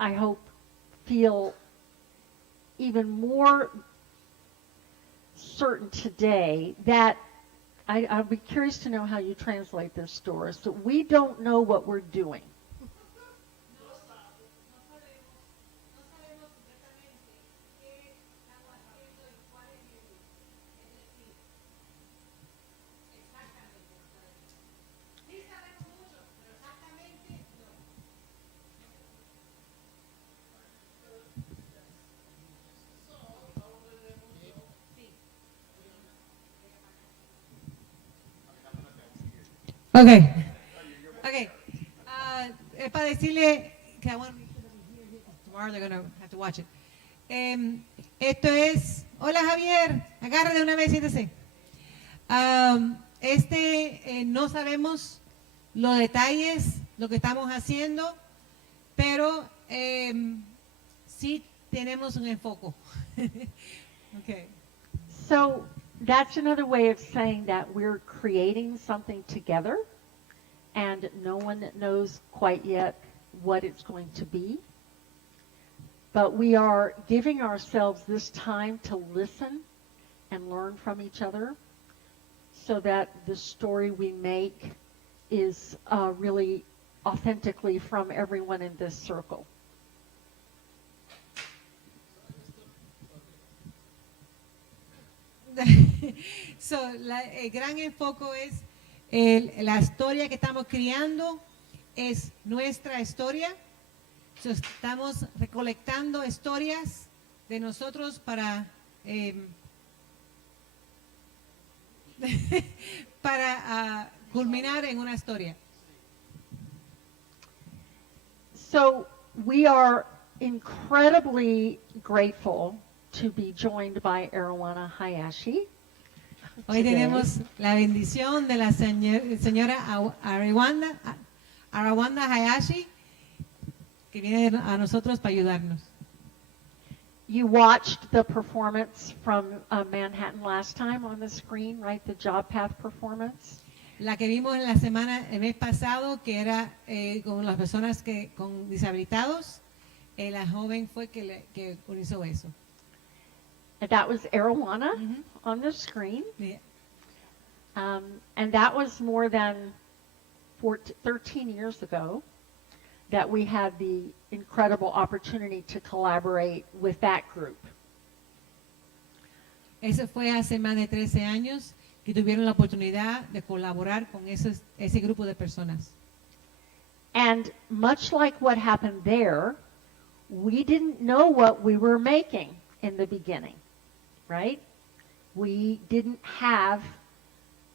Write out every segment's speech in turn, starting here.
I hope, feel even more certain today that I'll be curious to know how you translate this, Doris, that we don't know what we're doing. Okay. Okay. Es para decirle que I want to tomorrow they're going to have to watch it. Esto es, hola Javier, agarra de una vez, siéntese. No sabemos los detalles, lo que estamos haciendo, pero sí tenemos un enfoque. Okay. So that's another way of saying that we're creating something together, and no one knows quite yet what it's going to be. But we are giving ourselves this time to listen and learn from each other so that the story we make is really authentically from everyone in this circle. So, el gran enfoque es la historia que estamos creando es nuestra historia. So, estamos recolectando historias de nosotros para culminar en una historia. So we are incredibly grateful to be joined by Arowana Hayashi. Hoy tenemos la bendición de la señora Arawanda Hayashi, que viene a nosotros para ayudarnos. You watched the performance from Manhattan last time on the screen, right? The Job Path performance. La que vimos en la semana, el mes pasado, que era con las personas con disabilitados, la joven fue que hizo eso. And that was Arowana on the screen. Yeah. And that was more than 13 years ago that we had the incredible opportunity to collaborate with that group. Eso fue hace más de 13 años que tuvieron la oportunidad de colaborar con ese grupo de personas. And much like what happened there, we didn't know what we were making in the beginning, right? We don't have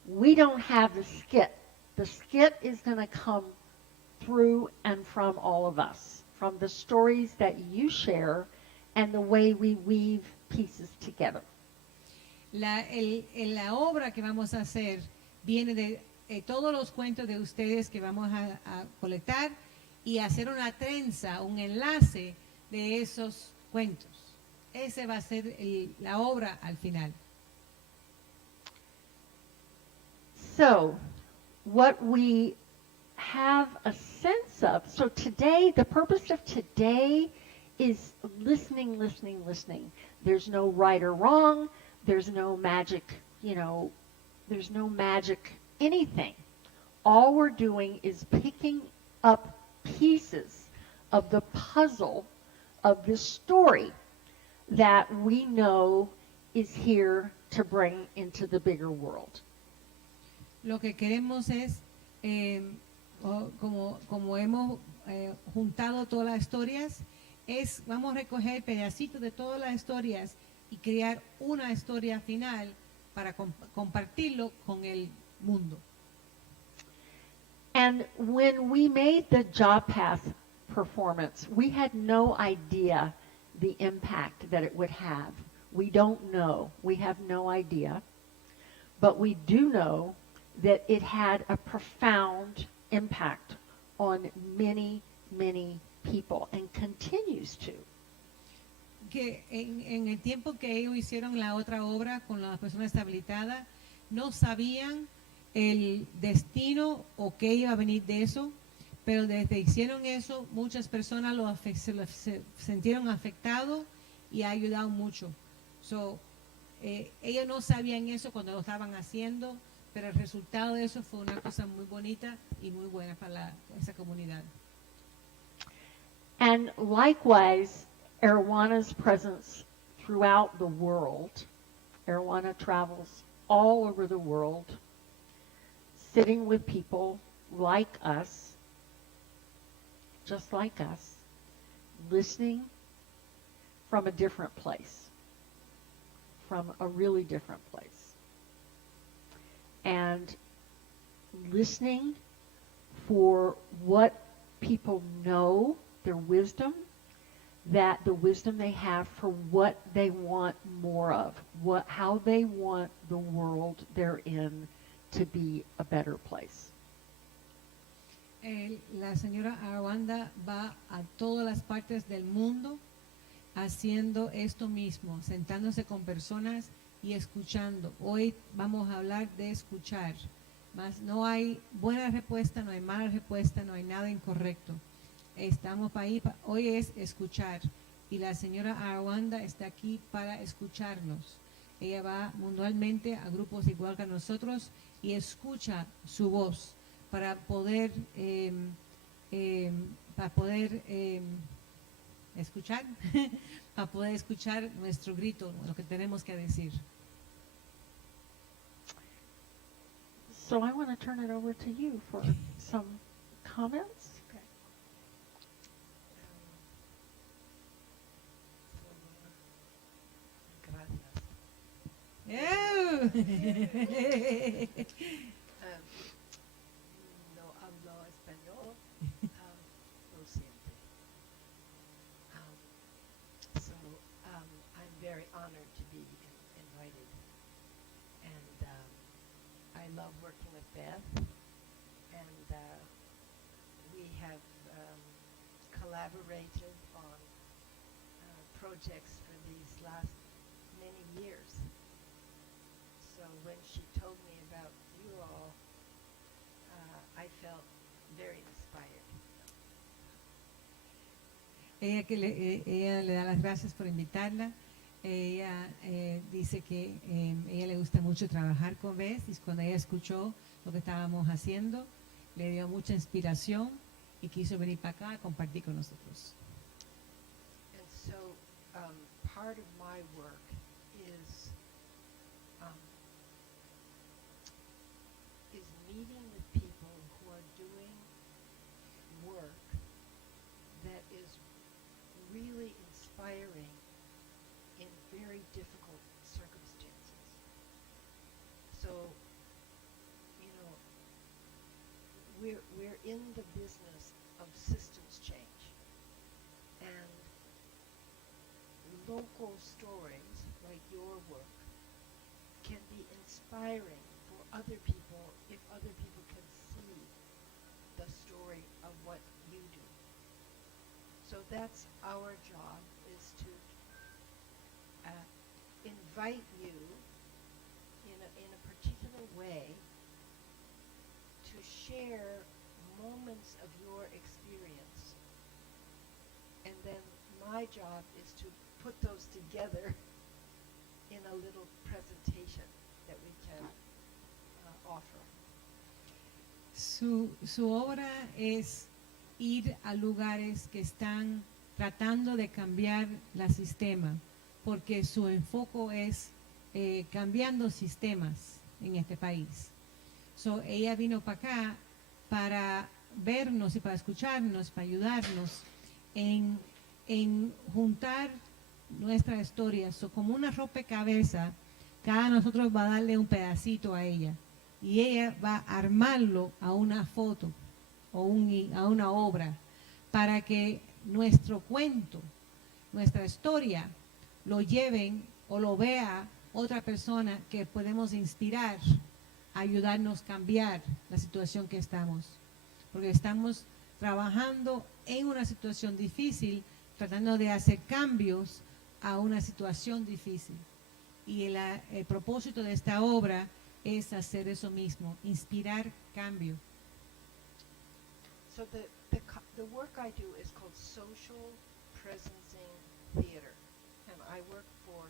the skit. The skit is going to come through and from all of us, from the stories that you share and the way we weave pieces together. La obra que vamos a hacer viene de todos los cuentos de ustedes que vamos a colectar y hacer una trenza, un enlace de esos cuentos. Ese va a ser la obra al final. So, what we have a sense of, so today, the purpose of today is listening. There's no right or wrong. There's no magic, there's no magic anything. All we're doing is picking up pieces of the puzzle of this story that we know is here to bring into the bigger world. Lo que queremos es, como hemos juntado todas las historias, vamos a recoger pedacitos de todas las historias y crear una historia final para compartirlo con el mundo. And when we made the Job Path performance, we had no idea the impact that it would have. We don't know. We have no idea. But we do know that it had a profound impact on many, many people and continues to. Que en el tiempo que ellos hicieron la otra obra con las personas deshabilitadas, no sabían el destino o qué iba a venir de eso, Pero desde hicieron eso, muchas personas se sintieron afectados y ha ayudado mucho. So, ellos no sabían eso cuando lo estaban haciendo, pero el resultado de eso fue una cosa muy bonita y muy buena para esa comunidad. And likewise, Arowana's presence throughout the world, Arowana travels all over the world, sitting with people like us, just like us, listening from a different place, from a really different place. And listening for what people know, their wisdom, that the wisdom they have for what they want more of, how they want the world they're in to be a better place. La señora Arwanda va a todas las partes del mundo haciendo esto mismo, sentándose con personas y escuchando. Hoy vamos a hablar de escuchar, mas no hay buena respuesta, no hay mala respuesta, no hay nada incorrecto. Estamos para ahí, hoy es escuchar, y la señora Arwanda está aquí para escucharnos. Ella va mundialmente a grupos igual que nosotros y escucha su voz para poder escuchar, para poder escuchar nuestro grito, lo que tenemos que decir. So I want to turn it over to you for some comments. ¡Ew! No hablo español, lo siento. I'm very honored to be invited, and I love working with Beth, and we have collaborated on projects for these last many years. So when she told me about you all, I felt very inspired. Ella le da las gracias por invitarla. Ella dice que ella le gusta mucho trabajar con Beth, y cuando ella escuchó lo que estábamos haciendo, le dio mucha inspiración y quiso venir para acá a compartir con nosotros. And so part of my work is meeting with people who are doing work that is really inspiring in very difficult circumstances. So, you know, we're in the business of systems change, and local stories like your work can be inspiring for other people if other people can see the story of what you do. So that's our job, is to invite you in a particular way to share moments of your experience. And then my job is to put those together in a little presentation that we can offer. Su obra es ir a lugares que están tratando de cambiar el sistema, porque su enfoque es cambiando sistemas en este país. So, ella vino para acá para vernos y para escucharnos, para ayudarnos en juntar nuestra historia. So, como una rompecabezas, cada nosotros va a darle un pedacito a ella, y ella va a armarlo a una foto o a una obra, para que nuestro cuento, nuestra historia, lo lleven o lo vea otra persona que podemos inspirar, ayudarnos a cambiar la situación que estamos. Porque estamos trabajando en una situación difícil, tratando de hacer cambios a una situación difícil. Y el propósito de esta obra es hacer eso mismo, inspirar cambio. So the work I do is called social presencing theater, and I work for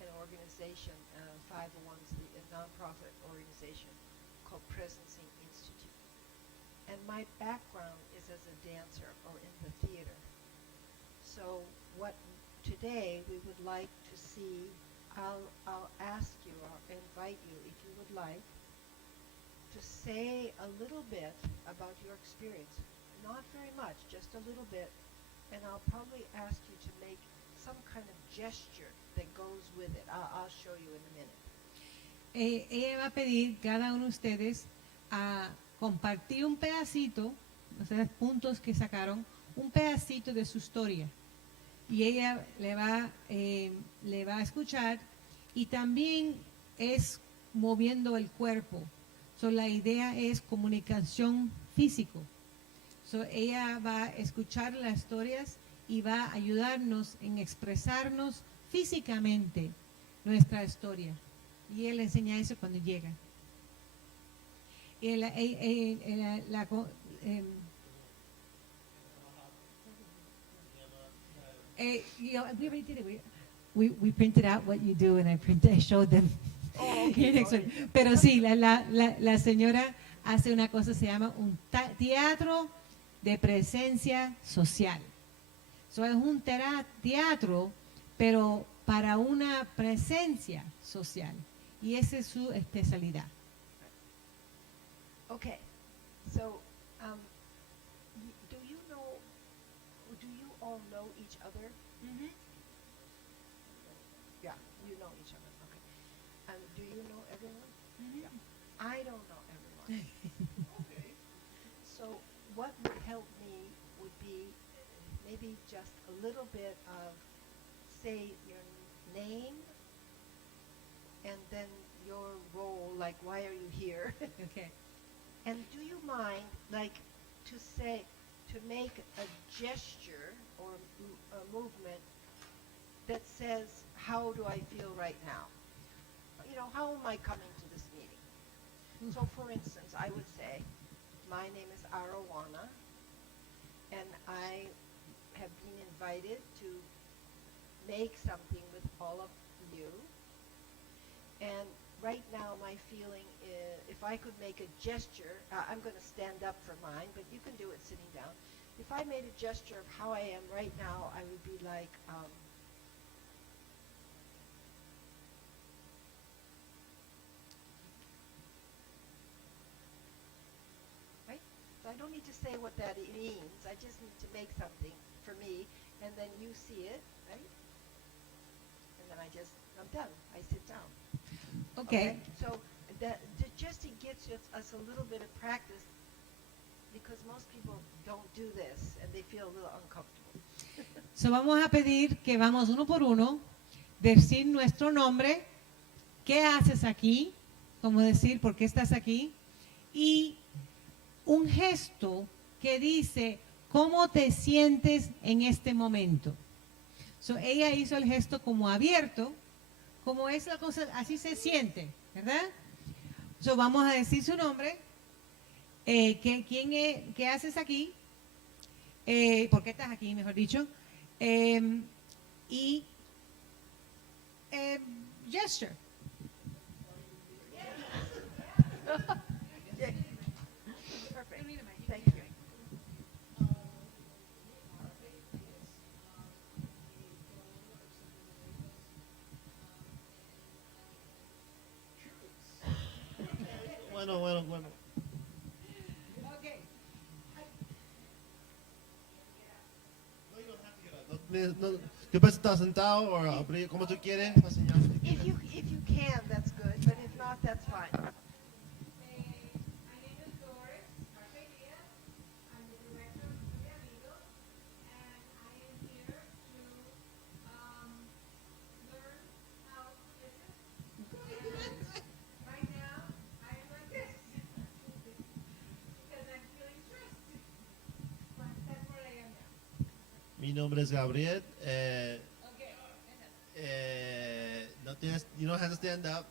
an organization, 501's a nonprofit organization called Presencing Institute. And my background is as a dancer or in the theater. So what today we would like to see, I'll ask you, I'll invite you, if you would like, to say a little bit about your experience. Not very much, just a little bit. And I'll probably ask you to make some kind of gesture that goes with it. I'll show you in a minute. Ella va a pedir cada uno de ustedes a compartir un pedacito, o sea, puntos que sacaron, un pedacito de su historia. Y ella le va a escuchar y también es moviendo el cuerpo. So, la idea es comunicación físico. So, ella va a escuchar las historias y va a ayudarnos en expresarnos físicamente nuestra historia. Y él enseña eso cuando llega. Y we printed out what you do and I showed them. Oh, okay. Pero sí, la señora hace una cosa, se llama un teatro de presencia social. So, es un teatro, pero para una presencia social. Y esa es su especialidad. Okay, so do you all know each other? Yeah, you know each other. Okay, and do you know everyone? Yeah. I don't know everyone. Okay. So what would help me would be maybe just a little bit of, say, your name, and then your role, like why are you here? Okay. And do you mind, like, to make a gesture or a movement that says, how do I feel right now? You know, how am I coming to this meeting? So, for instance, I would say, my name is Arowana, and I have been invited to make something with all of you. And right now, my feeling is, if I could make a gesture, I'm going to stand up for mine, but you can do it sitting down. If I made a gesture of how I am right now, I would be like, right? So I don't need to say what that means. I just need to make something for me, and then you see it, right? And then I'm done. I sit down. Okay. So just to get us a little bit of practice, because most people don't do this and they feel a little uncomfortable. So, vamos a pedir que vamos uno por uno, decir nuestro nombre, qué haces aquí, como decir por qué estás aquí, y un gesto que dice cómo te sientes en este momento. So, ella hizo el gesto como abierto, como es la cosa, así se siente, ¿verdad? So, vamos a decir su nombre, qué haces aquí, por qué estás aquí, mejor dicho, y gesture. Yeah. Perfect. Thank you. Bueno. Okay. No, tú puedes estar sentado o abrir como tú quieres. If you can, that's good. But if not, that's fine. My name is Doris Arcadia. I'm the director of Comunidad, and I am here to learn how to listen. And right now, I am like this because I'm feeling stressed. But that's where I am now. Mi nombre es Gabriel. Okay. You don't have to stand up.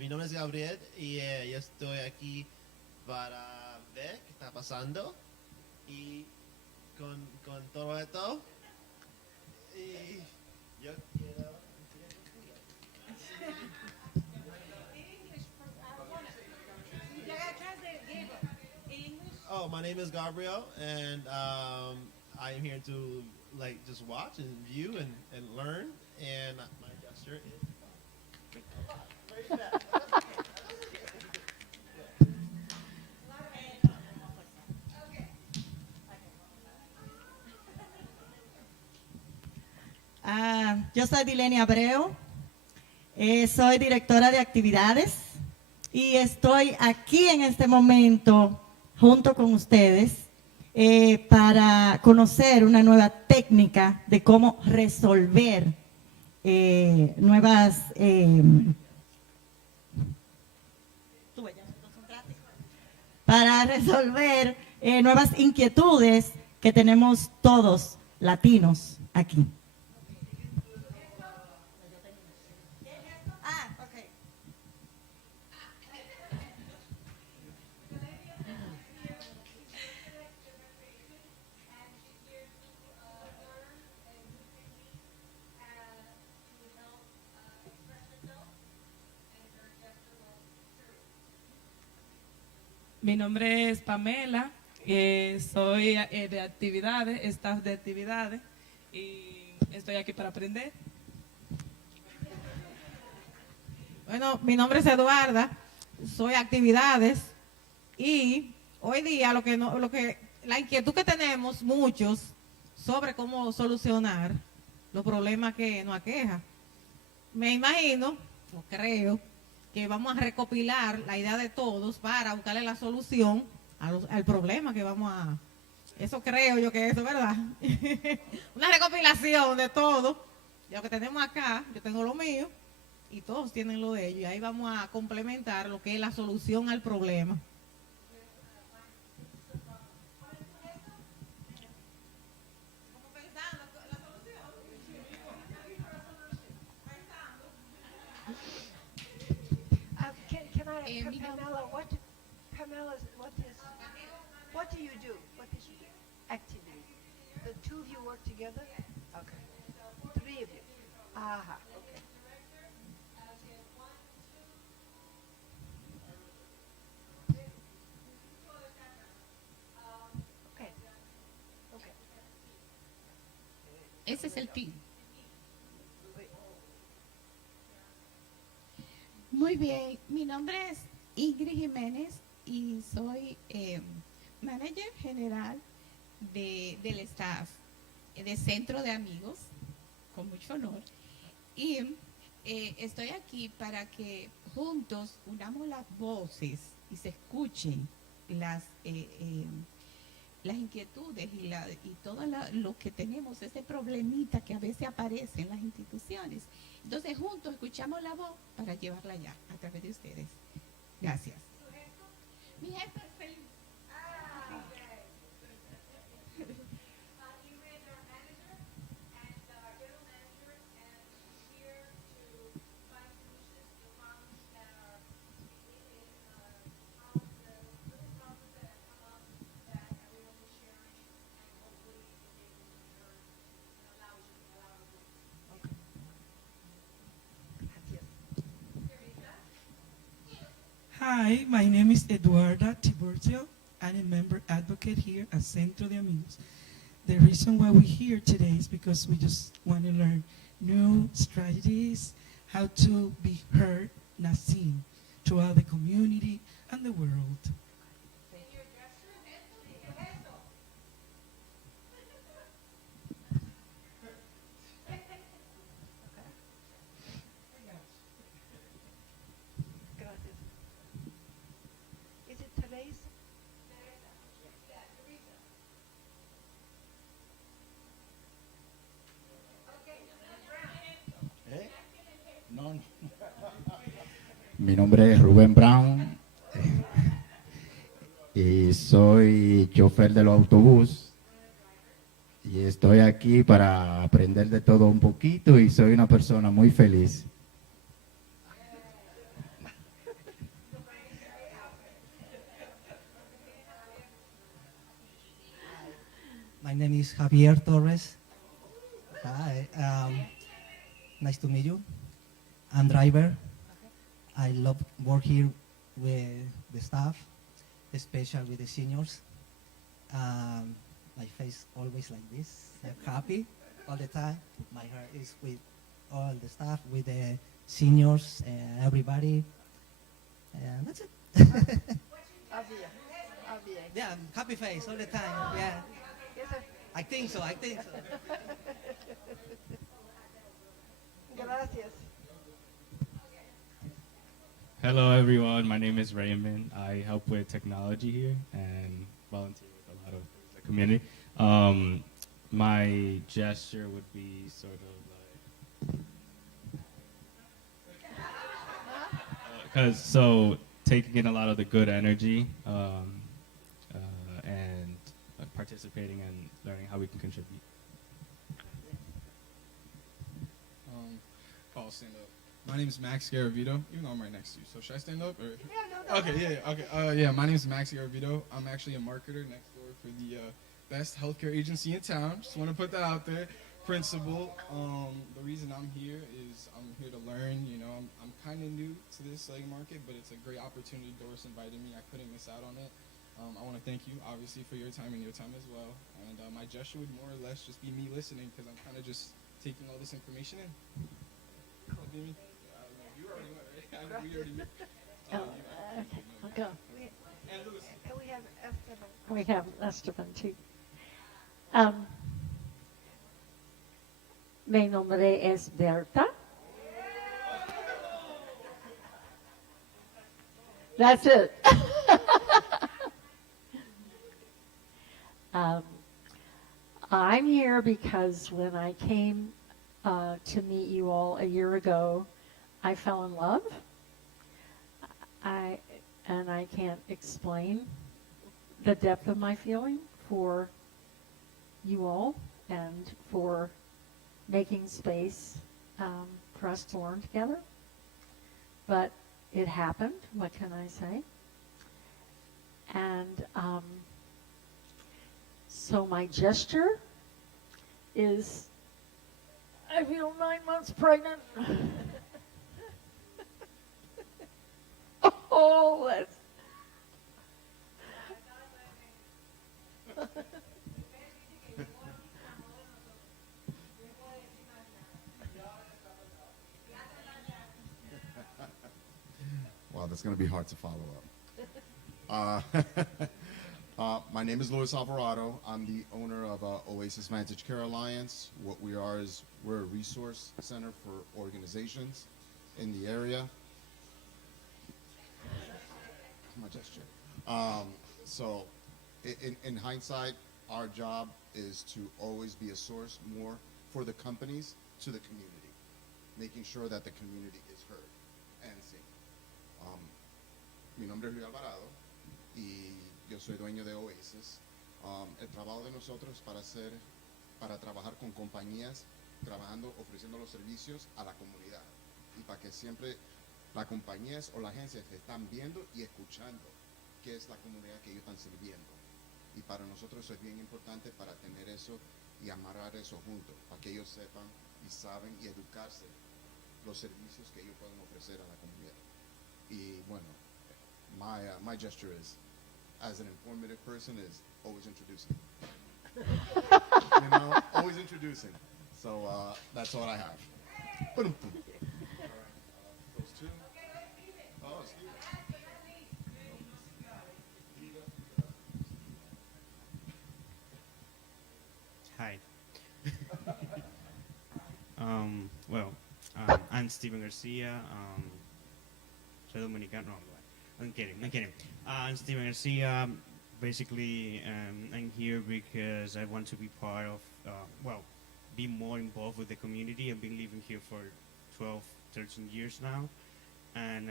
Mi nombre es Gabriel y yo estoy aquí para ver qué está pasando. y con todo esto, y yo quiero... Oh, my name is Gabriel, and I'm here to like just watch and view and learn. And my gesture is very fast. Yo soy Dilenia Abreu, soy directora de actividades y estoy aquí en este momento junto con ustedes para conocer una nueva técnica de cómo resolver nuevas inquietudes que tenemos todos latinos aquí. Mi nombre es Pamela, soy de actividades, staff de actividades y estoy aquí para aprender. Bueno, mi nombre es Eduarda, soy actividades y hoy día la inquietud que tenemos muchos sobre cómo solucionar los problemas que nos aquejan. Me imagino, o creo, que vamos a recopilar la idea de todos para buscarle la solución al problema que vamos a... Eso creo yo que eso, ¿verdad? Una recopilación de todo, de lo que tenemos acá, yo tengo lo mío, y todos tienen lo de ellos, y ahí vamos a complementar lo que es la solución al problema. Can I, Pamela, what do you do? What does you do? Activity. The two of you work together? Okay. Three of you. Aha, okay. Okay. Okay. Ese es el team. Muy bien, mi nombre es Ingrid Jiménez y soy manager general del staff de Centro de Amigos, con mucho honor. Y estoy aquí para que juntos unamos las voces y se escuchen las inquietudes y todo lo que tenemos, ese problemita que a veces aparece en las instituciones. Entonces juntos escuchamos la voz para llevarla allá a través de ustedes. Gracias. Mi jefe es feliz. Hi, my name is Eduarda Tiburcio. I'm a member advocate here at Centro de Amigos. The reason why we're here today is because we just want to learn new strategies, how to be heard, not seen, throughout the community and the world. Gracias. Is it Teresa? No. Mi nombre es Rubén Brown y soy chofer de los autobús y estoy aquí para aprender de todo un poquito y soy una persona muy feliz. My name is Javier Torres. Hi. Nice to meet you. I'm driver. I love work here with the staff, especially with the seniors. My face always like this. I'm happy all the time. My heart is with all the staff, with the seniors and everybody. And that's it. Javier. Javier. Yeah, I'm happy face all the time. Yeah. Yes, sir. I think so. I think so. Gracias. Hello, everyone. My name is Raymond. I help with technology here and volunteer with a lot of the community. My gesture would be sort of like, because so taking in a lot of the good energy and participating and learning how we can contribute. I'll stand up. My name is Max Garavito, even though I'm right next to you. So should I stand up? Or? Yeah, no. Okay, yeah, okay. Yeah, my name is Max Garavito. I'm actually a marketer next door for the best healthcare agency in town. Just want to put that out there. Principal. The reason I'm here is I'm here to learn. You know, I'm kind of new to this market, but it's a great opportunity. Doris invited me. I couldn't miss out on it. I want to thank you, obviously, for your time and your time as well. And my gesture would more or less just be me listening because I'm kind of just taking all this information in. Cool. You already went, right? We already knew. Okay, I'll go. And Louis. And we have Esteban. We have Esteban too. Mi nombre es Berta. That's it. I'm here because when I came to meet you all a year ago, I fell in love. I can't explain the depth of my feeling for you all and for making space for us to learn together. But it happened. What can I say? And so my gesture is, I feel 9 months pregnant. Oh, that's. Wow, that's going to be hard to follow up. My name is Luis Alvarado. I'm the owner of Oasis Vantage Care Alliance. What we are is we're a resource center for organizations in the area. My gesture. So, in hindsight, our job is to always be a source more for the companies to the community, making sure that the community is heard and seen. Mi nombre es Luis Alvarado y yo soy dueño de Oasis. El trabajo de nosotros es para trabajar con compañías, ofreciendo los servicios a la comunidad y para que siempre las compañías o las agencias están viendo y escuchando qué es la comunidad que ellos están sirviendo. Y para nosotros eso es bien importante para tener eso y amarrar eso juntos, para que ellos sepan y saben y educarse los servicios que ellos pueden ofrecer a la comunidad. Y bueno, my gesture is, as an informative person, is always introducing. You know, always introducing. So that's all I have. Those two. Oh, Steve. Hi. I'm Steven Garcia. Soy dominicano. No, I'm kidding. I'm Steven Garcia. Basically, I'm here because I want to be part of, be more involved with the community. I've been living here for 12, 13 years now. And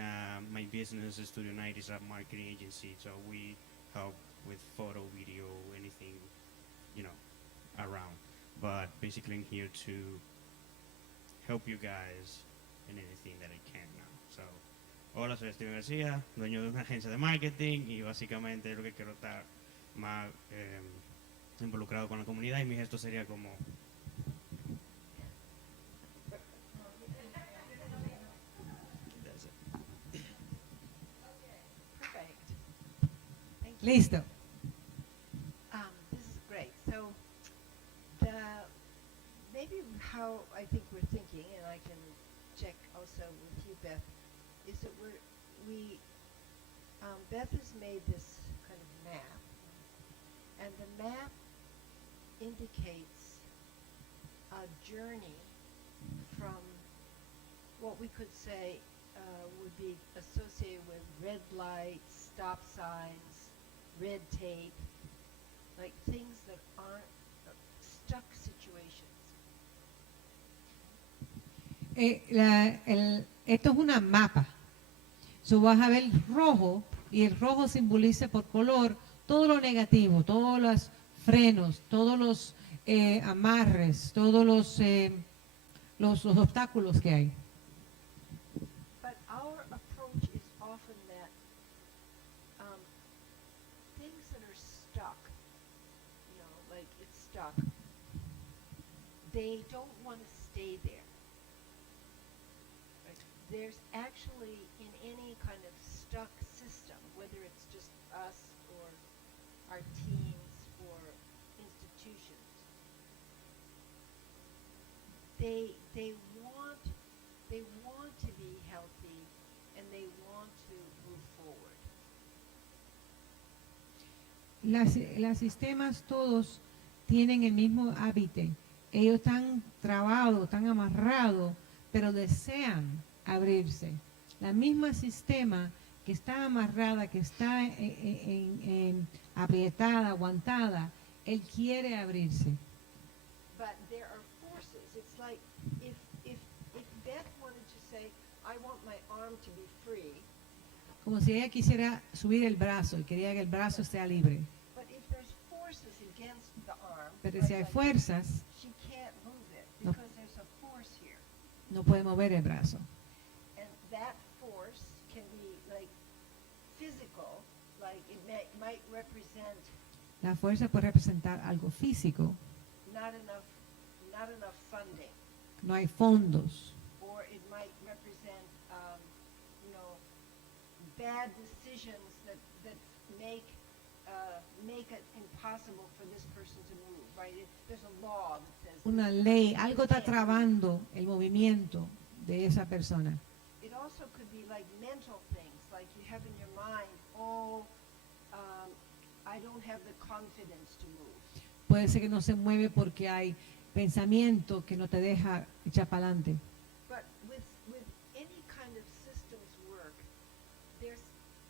my business, Studio Night, is a marketing agency. So we help with photo, video, anything, around. But basically, I'm here to help you guys in anything that I can now. So, hola, soy Steven García, dueño de una agencia de marketing y básicamente lo que quiero estar más involucrado con la comunidad y mi gesto sería como... Perfect. Thank you. Listo. This is great. So, the maybe how I think we're thinking, and I can check also with you, Beth, is that Beth has made this kind of map, and the map indicates a journey from what we could say would be associated with red lights, stop signs, red tape, like things that aren't stuck situations. Esto es una mapa. So vas a ver rojo y el rojo simboliza por color todo lo negativo, todos los frenos, todos los amarres, todos los obstáculos que hay. But our approach is often that things that are stuck, you know, like it's stuck, they don't want to stay there. Right? There's actually, in any kind of stuck system, whether it's just us or our teams or institutions, they want to be healthy and they want to move forward. Los sistemas todos tienen el mismo hábito. Ellos están trabados, están amarrados, pero desean abrirse. La misma sistema que está amarrada, que está aprietada, aguantada, él quiere abrirse. But there are forces. It's like if Beth wanted to say, I want my arm to be free, Como si ella quisiera subir el brazo y quería que el brazo sea libre. but if there's forces against the arm, Pero right, si hay like, fuerzas, she can't move it No. because there's a force here. no puede mover el brazo. And that force can be like physical, like it might represent La fuerza puede representar algo físico, not enough funding, no hay fondos, or it might represent you know, bad decisions that make it impossible for this person to move, right? There's a law that says una ley, you algo está can't. trabando el movimiento de esa persona. It also could be like mental things, like you have in your mind, oh, I don't have the confidence to move. Puede ser que no se mueve porque hay pensamiento que no te deja echar para adelante. But with any kind of systems work, there's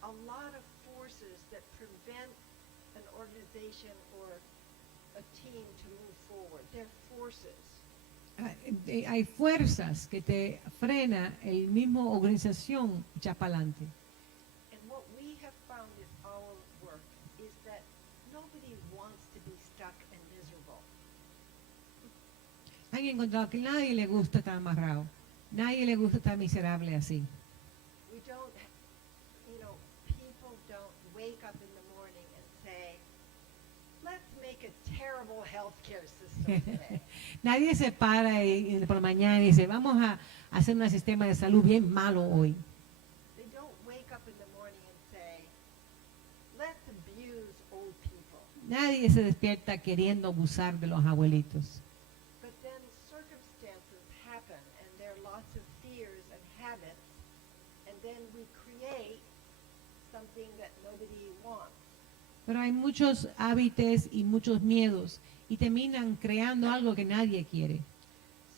a lot of forces that prevent an organization or a team to move forward. They're forces. Hay fuerzas que te frena el mismo organización echar para adelante. And what we have found in our work is that nobody wants to be stuck and miserable. Han encontrado que nadie le gusta estar amarrado, nadie le gusta estar miserable así. We don't, you know, people don't wake up in the morning and say, let's make a terrible healthcare system today. Nadie se para por la mañana y dice, vamos a hacer un sistema de salud bien malo hoy. They don't wake up in the morning and say, let's abuse old people. Nadie se despierta queriendo abusar de los abuelitos. But then circumstances happen and there are lots of fears and habits, and then we create something that nobody wants. Pero hay muchos hábitos y muchos miedos y terminan creando algo que nadie quiere.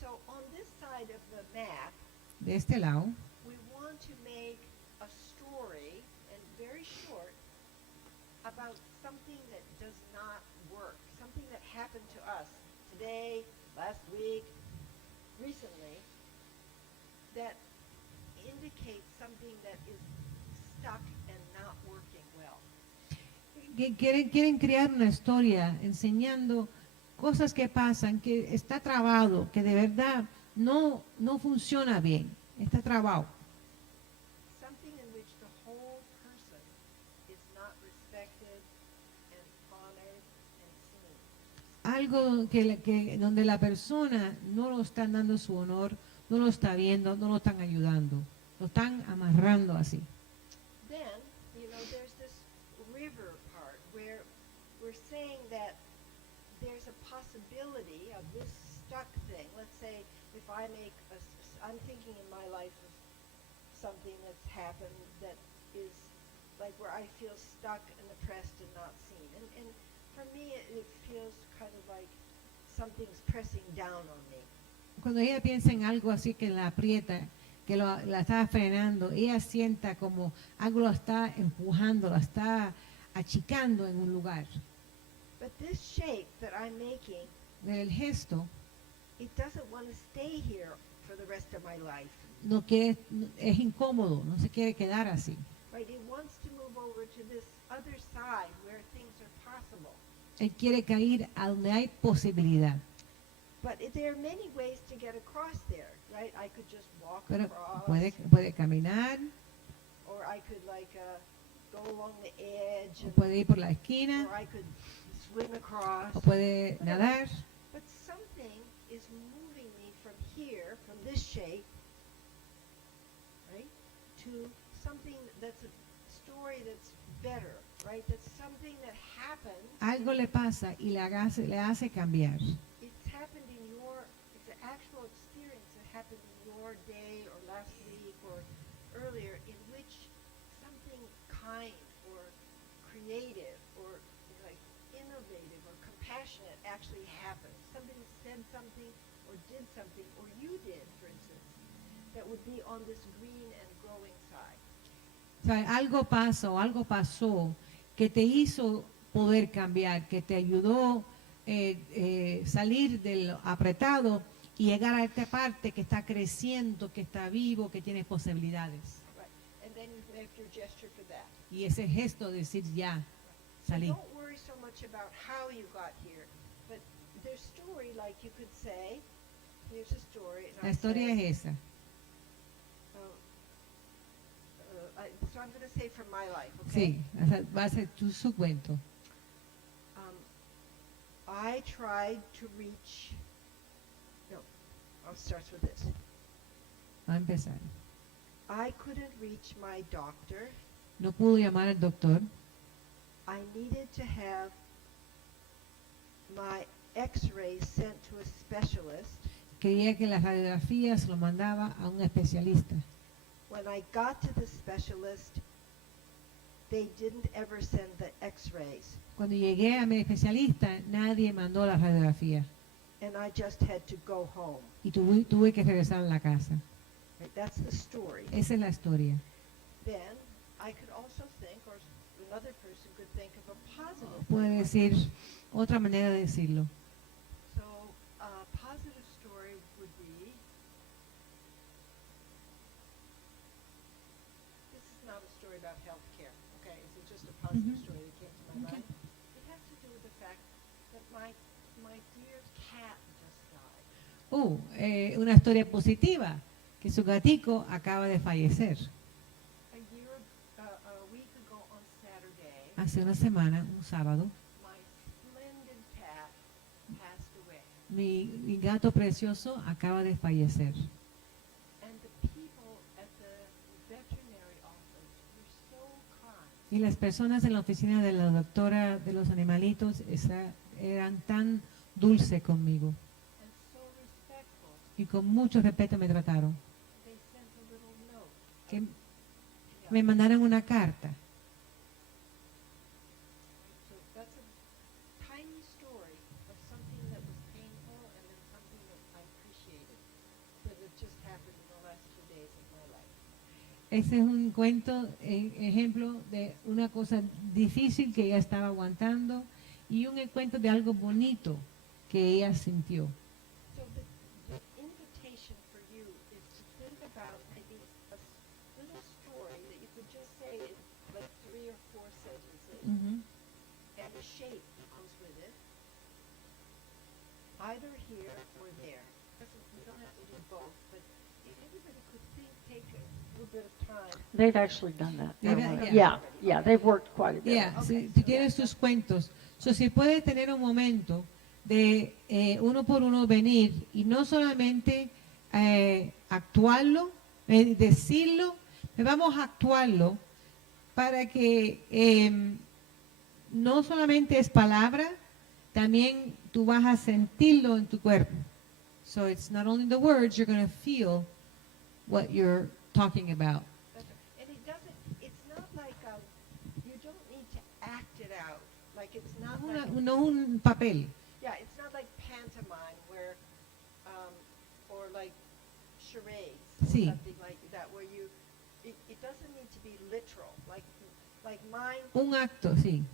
So on this side of the map, De este lado, we want to make a story, and very short, about something that does not work, something that happened to us today, last week, recently, that indicates something that is stuck and not working well. que quieren crear una historia enseñando cosas que pasan, que está trabado, que de verdad no funciona bien, está trabado. Something in which the whole person is not respected and honored and seen. algo donde la persona no lo están dando su honor, no lo está viendo, no lo están ayudando, lo están amarrando así. Then, there's this river part where we're saying that there's a possibility of this stuck thing. Let's say if I'm thinking in my life of something that's happened that is like where I feel stuck and oppressed and not seen. And for me, it feels kind of like something's pressing down on me. Cuando ella piensa en algo así que la aprieta, que la está frenando, ella sienta como algo la está empujando, la está achicando en un lugar. But this shape that I'm making, El gesto it doesn't want to stay here for the rest of my life. no quiere, es incómodo, no se quiere quedar así. Right? It wants to move over to this other side where things are possible. Él quiere caer a donde hay posibilidad. But there are many ways to get across there, right? I could just walk Pero across, puede caminar, or I could go along the edge, o puede ir por la esquina, or I could swim across. o puede nadar. But something is moving me from here, from this shape, right, to something that's a story that's better, right? That's something that happens. Algo le pasa y le hace cambiar. It's happened it's an actual experience that happened in your day or last week or earlier in which something kind or creative or like innovative or compassionate actually happened. Somebody said something or did something, or you did, for instance, that would be on this green and growing side. O sea, algo pasa o algo pasó que te hizo poder cambiar, que te ayudó salir del apretado y llegar a esta parte que está creciendo, que está vivo, que tiene posibilidades. Right. And then you have your gesture for that. Y ese gesto de decir ya, So salí. don't worry so much about how you got here, but there's story, like you could say, here's a story. And La I historia say, es esa. So I'm going to say from my life, okay? Sí, o sea, va a ser su cuento. I tried to reach, no, I'll start with this. Va a empezar. I couldn't reach my doctor. No pudo llamar al doctor. I needed to have my x-rays sent to a specialist. Quería que las radiografías lo mandaba a un especialista. When I got to the specialist, they didn't ever send the x-rays. Cuando llegué a mi especialista, nadie mandó la radiografía. And I just had to go home. Y tuve que regresar a la casa. Right? That's the story. Esa es la historia. Then I could also think, or another person could think of a positive. Puede decir otra manera de decirlo. So a positive story would be, this is not a story about healthcare, okay? It's just a positive story that came to my mind. It has to do with the fact that my dear cat just died. Una historia positiva, que su gatico acaba de fallecer. A week ago on Saturday, Hace una semana, un sábado, my splendid cat passed away. mi gato precioso acaba de fallecer. And the people at the veterinary office were so kind. Y las personas en la oficina de la doctora de los animalitos eran tan dulces conmigo. And so respectful. Y con mucho respeto me trataron. They sent a little note. Que me mandaron una carta. So that's a tiny story of something that was painful and then something that I appreciated. That it just happened in the last 2 days of my life. Ese es un cuento, ejemplo de una cosa difícil que ella estaba aguantando y un cuento de algo bonito que ella sintió. So the invitation for you is to think about maybe a little story that you could just say in like 3 or 4 sentences, and the shape that goes with it, either here or there. We don't have to do both, but if everybody could take a little bit of time. They've actually done that. Yeah. Yeah, they've worked quite a bit. Si tú tienes tus cuentos, si puedes tener un momento de uno por uno venir y no solamente actuarlo, decirlo, vamos a actuarlo para que no solamente es palabra, también tú vas a sentirlo en tu cuerpo. So it's not only the words, you're going to feel what you're talking about. And it doesn't, it's not like, you don't need to act it out. Like it's not like, No un papel. yeah, it's not like pantomime where, or like charades, or Sí. something like that, where you, it doesn't need to be literal. Like mine, Un acto, sí.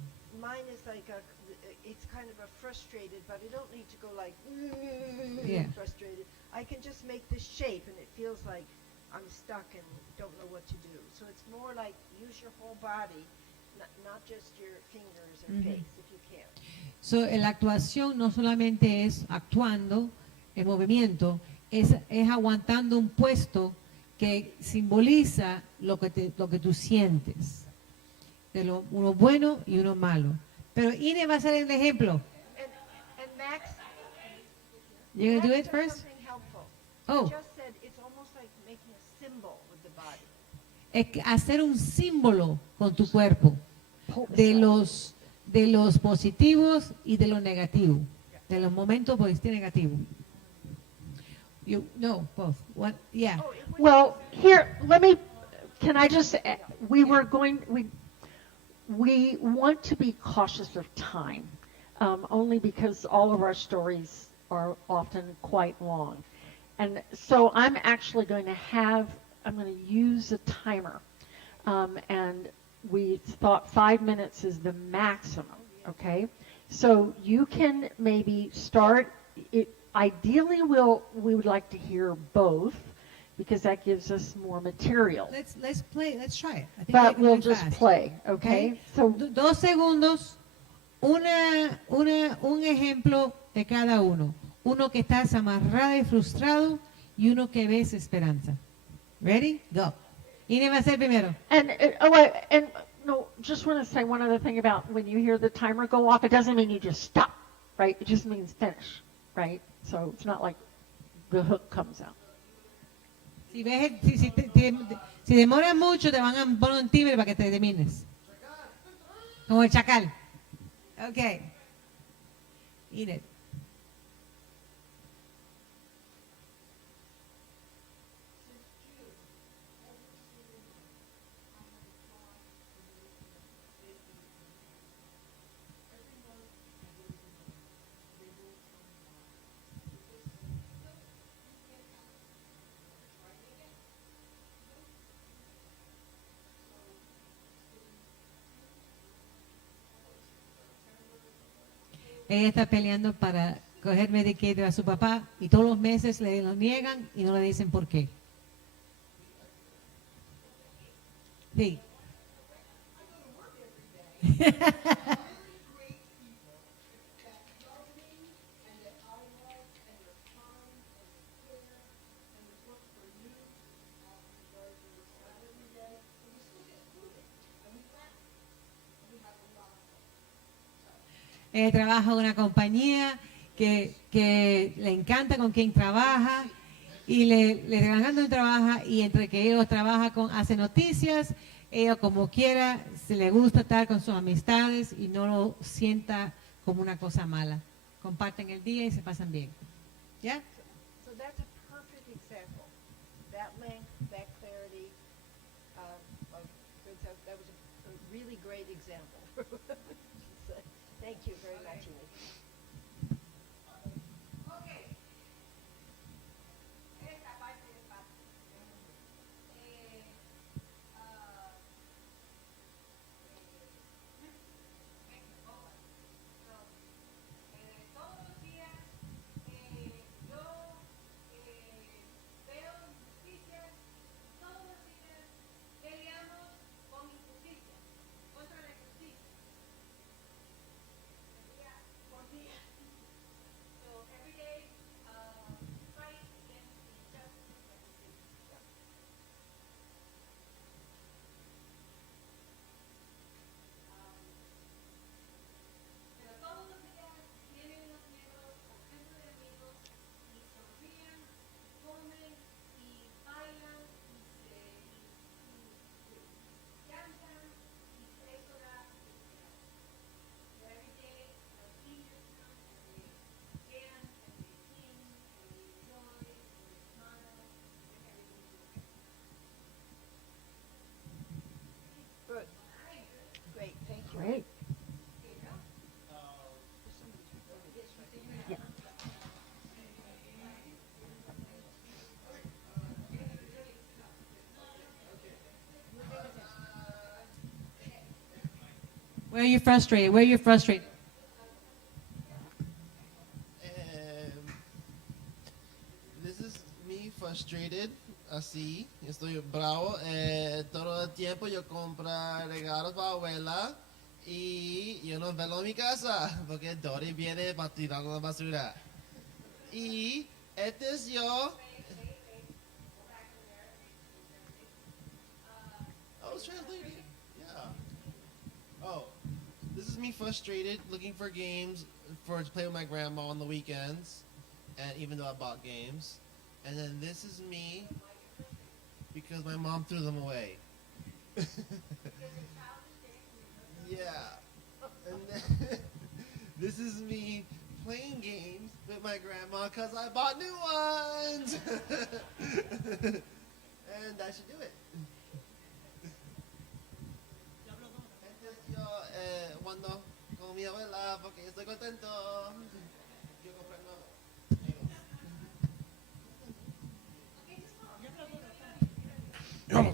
mine is like it's kind of a frustrated, but I don't need to go like, Yeah. frustrated. I can just make this shape and it feels like I'm stuck and don't know what to do. So it's more like use your whole body, not just your fingers or face if you can. So, la actuación no solamente es actuando, el movimiento, es aguantando un puesto que simboliza lo que tú sientes, de uno bueno y uno malo. Pero Ine va a ser el ejemplo. And Max, You gonna do Max it does first? something helpful. Oh. He just said it's almost like making a symbol with the body. Es hacer un símbolo con tu cuerpo de los positivos y de los negativos, de los momentos positivos y negativos. No, both. What? Yeah. Well, here, can I just, we want to be cautious of time, only because all of our stories are often quite long. And so I'm actually going to use a timer. And we thought 5 minutes is the maximum, okay? So you can maybe start, ideally we would like to hear both, because that gives us more material. Let's play. Let's try it. I think But we can we'll do it just fast. play, okay? So 2 segundos, un ejemplo de cada uno. Uno que estás amarrado y frustrado y uno que ves esperanza. Ready? Go. Ine va a ser primero. just want to say one other thing about when you hear the timer go off, it doesn't mean you just stop, right? It just means finish, right? So it's not like the hook comes out. Si demoras mucho, te van a poner un timbre para que te termines. Como el chacal. Ok. Ine. Ella está peleando para coger Medicaid a su papá y todos los meses le lo niegan y no le dicen por qué. Sí. Trabaja en una compañía que le encanta con quien trabaja y le encanta donde trabaja, y entre que ellos hace noticias, ellos como quiera, se le gusta estar con sus amistades y no lo sienta como una cosa mala. Comparten el día y se pasan bien. ¿Ya? So that's a perfect example. That length, that clarity, that was a really great example. So, thank you very much, Ine. Porque Where are you frustrated? Where are you frustrated? This is me frustrated, así, estoy bravo. Todo el tiempo yo compro regalos para abuela y yo no velo en mi casa porque Dory viene para tirar la basura. Y este es yo. Oh, it's translating. Yeah. Oh, this is me frustrated, looking for games to play with my grandma on the weekends, and even though I bought games. And then this is me because my mom threw them away. Yeah. And then this is me playing games with my grandma because I bought new ones. And I should do it. Entonces yo cuando con mi abuela porque estoy contento. Yo compré nuevo.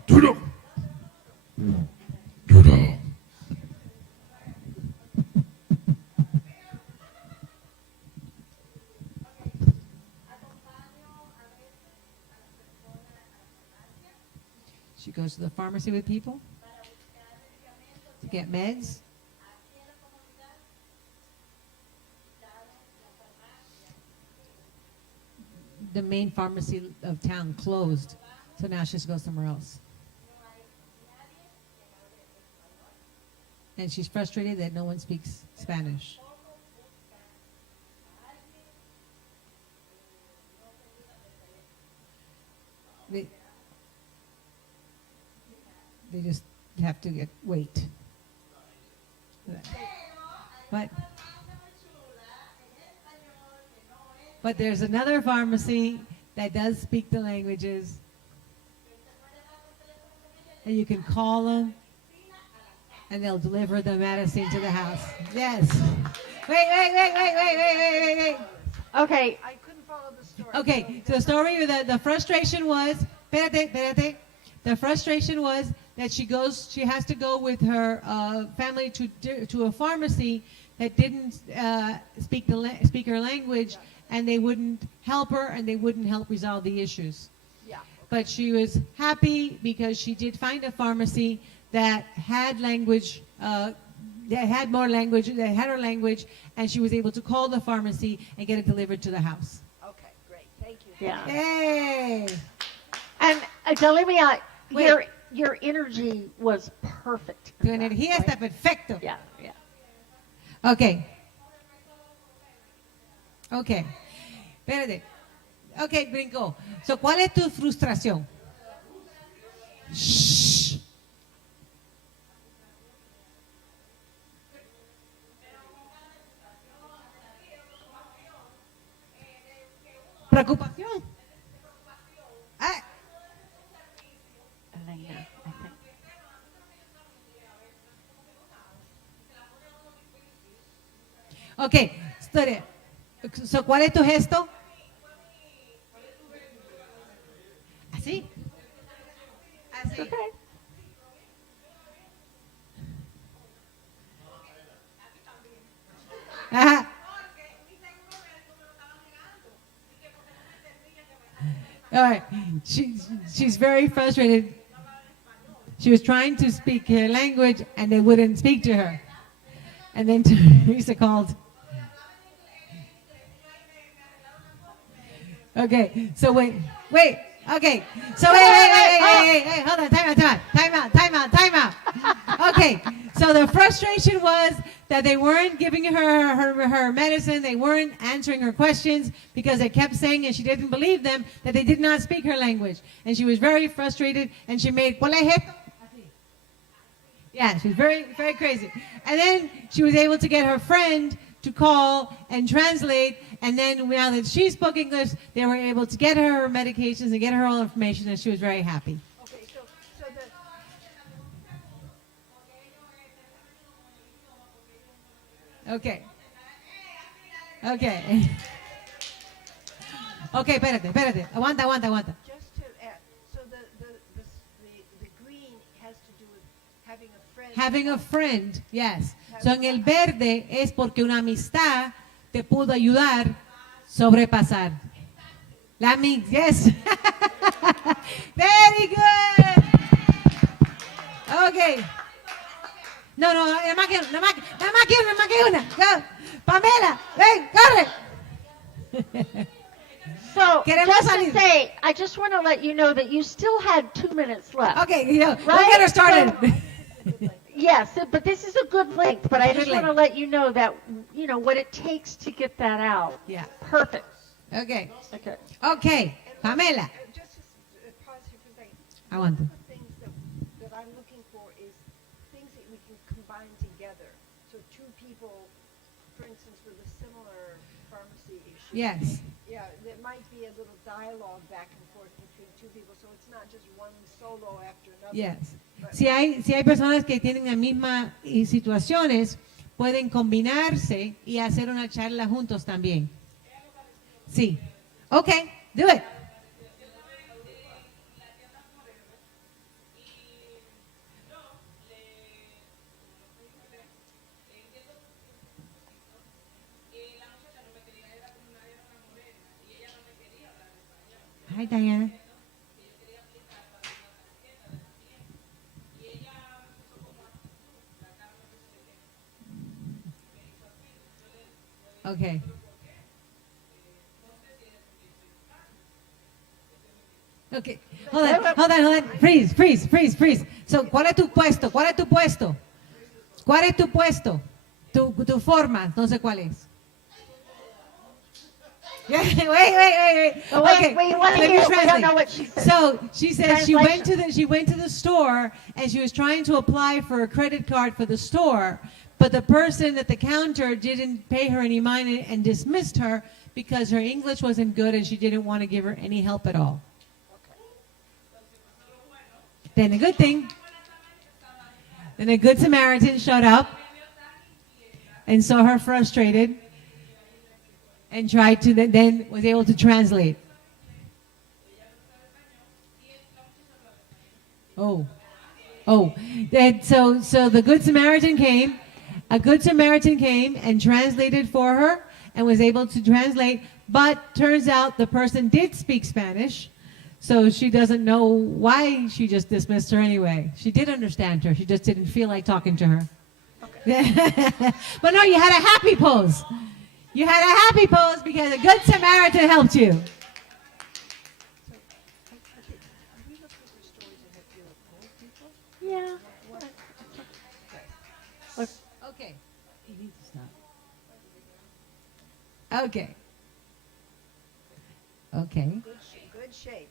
Duro. Duro. She goes to the pharmacy with people to get meds. The main pharmacy of town closed, so now she has to go somewhere else. And she's frustrated that no one speaks Spanish. They just have to wait. But there's another pharmacy that does speak the languages. And you can call them and they'll deliver the medicine to the house. Yes. Wait. Okay. I couldn't follow the story. Okay, so the story, the frustration was, espérate. The frustration was that she has to go with her family to a pharmacy that didn't speak her language, and they wouldn't help her, and they wouldn't help resolve the issues. Yeah. But she was happy because she did find a pharmacy that had language, that had more language, that had her language, and she was able to call the pharmacy and get it delivered to the house. Okay, great. Thank you. Yeah. Yay! And Adelia, Wait. your energy was perfect. Tu energía está perfecto. Yeah, yeah. Okay. Espérate. Okay, brinco. So, ¿cuál es tu frustración? Shh. Preocupación. Ah, Elena, I think. ok, historia. So, ¿cuál es tu gesto? ¿Así? Así. Okay. Ajá. All right. She's very frustrated. She was trying to speak her language and they wouldn't speak to her. And then Teresa called. Okay, so wait. Okay, so wait, hold on, time out. Okay, so the frustration was that they weren't giving her medicine, they weren't answering her questions because they kept saying, and she didn't believe them, that they did not speak her language. And she was very frustrated, and she made, ¿cuál es esto? Yeah, she was very, very crazy. And then she was able to get her friend to call and translate, and then now that she spoke English, they were able to get her medications and get her all information, and she was very happy. Okay, so the Okay. Okay, espérate. Aguanta. just to add, so the green has to do with having a friend. Having a friend, yes. So, en el verde es porque una amistad te pudo ayudar a sobrepasar. La mix, yes. Very good. Okay. No, nada más que una. Go. Pamela, ven, corre. So, Queremos just to salir. say, I just want to let you know that you still had 2 minutes left. Okay, we'll Right? get her started. So, yes, but this is a good length, but I Good just want to length. let you know that, what it takes to get that out. Yeah. Perfect. Okay. Okay. Okay, Pamela. Just to pause here for a second. I want to. One of the things that I'm looking for is things that we can combine together. So two people, for instance, with a similar pharmacy issue. Yes. Yeah, there might be a little dialogue back and forth between two people, so it's not just one solo after another. Yes. But- Si hay personas que tienen las mismas situaciones, pueden combinarse y hacer una charla juntos también. Sí. Okay, do it. Hi, Diana. Okay. Okay. Hold on. Freeze. So, ¿cuál es tu puesto? Tu forma, no sé cuál es. Wait. Oh, wait, Okay, we wanna let me hear it. We don't translate. know what she said. So she says she went Translation. to the store and she was trying to apply for a credit card for the store, but the person at the counter didn't pay her any money and dismissed her because her English wasn't good and she didn't want to give her any help at all. Then a good Samaritan showed up and saw her frustrated and tried to then was able to translate. Oh. Then so the good Samaritan came. A good Samaritan came and translated for her and was able to translate, but turns out the person did speak Spanish. So she doesn't know why she just dismissed her anyway. She did understand her. She just didn't feel like talking to her. But no, you had a happy pose. You had a happy pose because a good Samaritan helped you. Are we looking for stories that have to do with old people? Yeah. Okay. You need to stop. Okay. Good shape.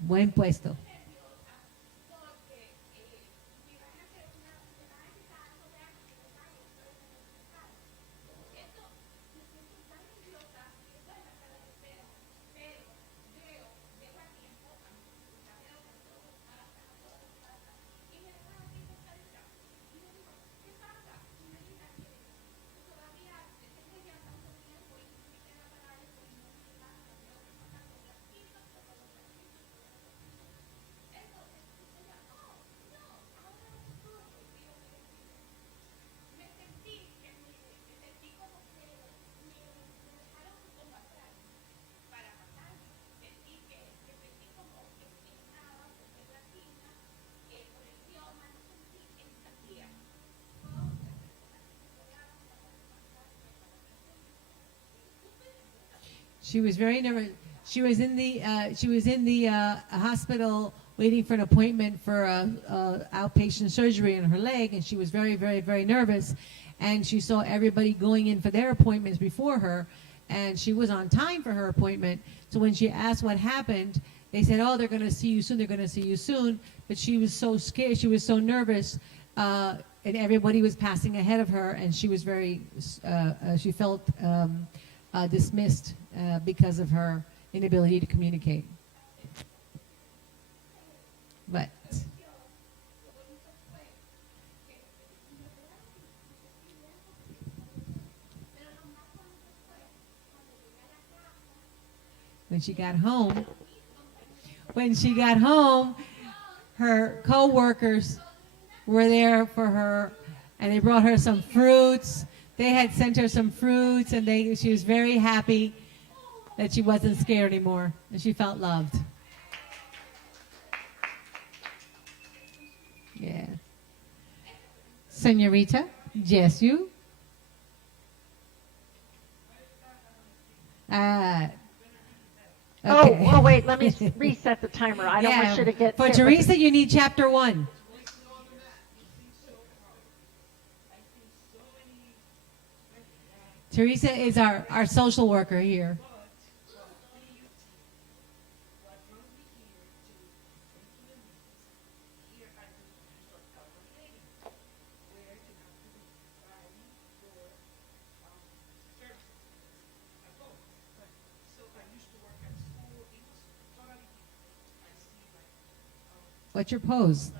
Buen puesto. She was very nervous. She was in the hospital waiting for an appointment for outpatient surgery on her leg, and she was very, very, very nervous. And she saw everybody going in for their appointments before her, and she was on time for her appointment. So when she asked what happened, they said, "Oh, they're going to see you soon. They're going to see you soon." But she was so scared. She was so nervous, and everybody was passing ahead of her, and she was very. She felt dismissed because of her inability to communicate. But when she got home, her co-workers were there for her and they brought her some fruits. They had sent her some fruits, and she was very happy that she wasn't scared anymore, and she felt loved. Yeah. Señorita, yes, you? Okay. Oh, wait, let me reset the timer. I don't want you to get... For Teresa, you need chapter 1. Teresa is our social worker here. What's your pose?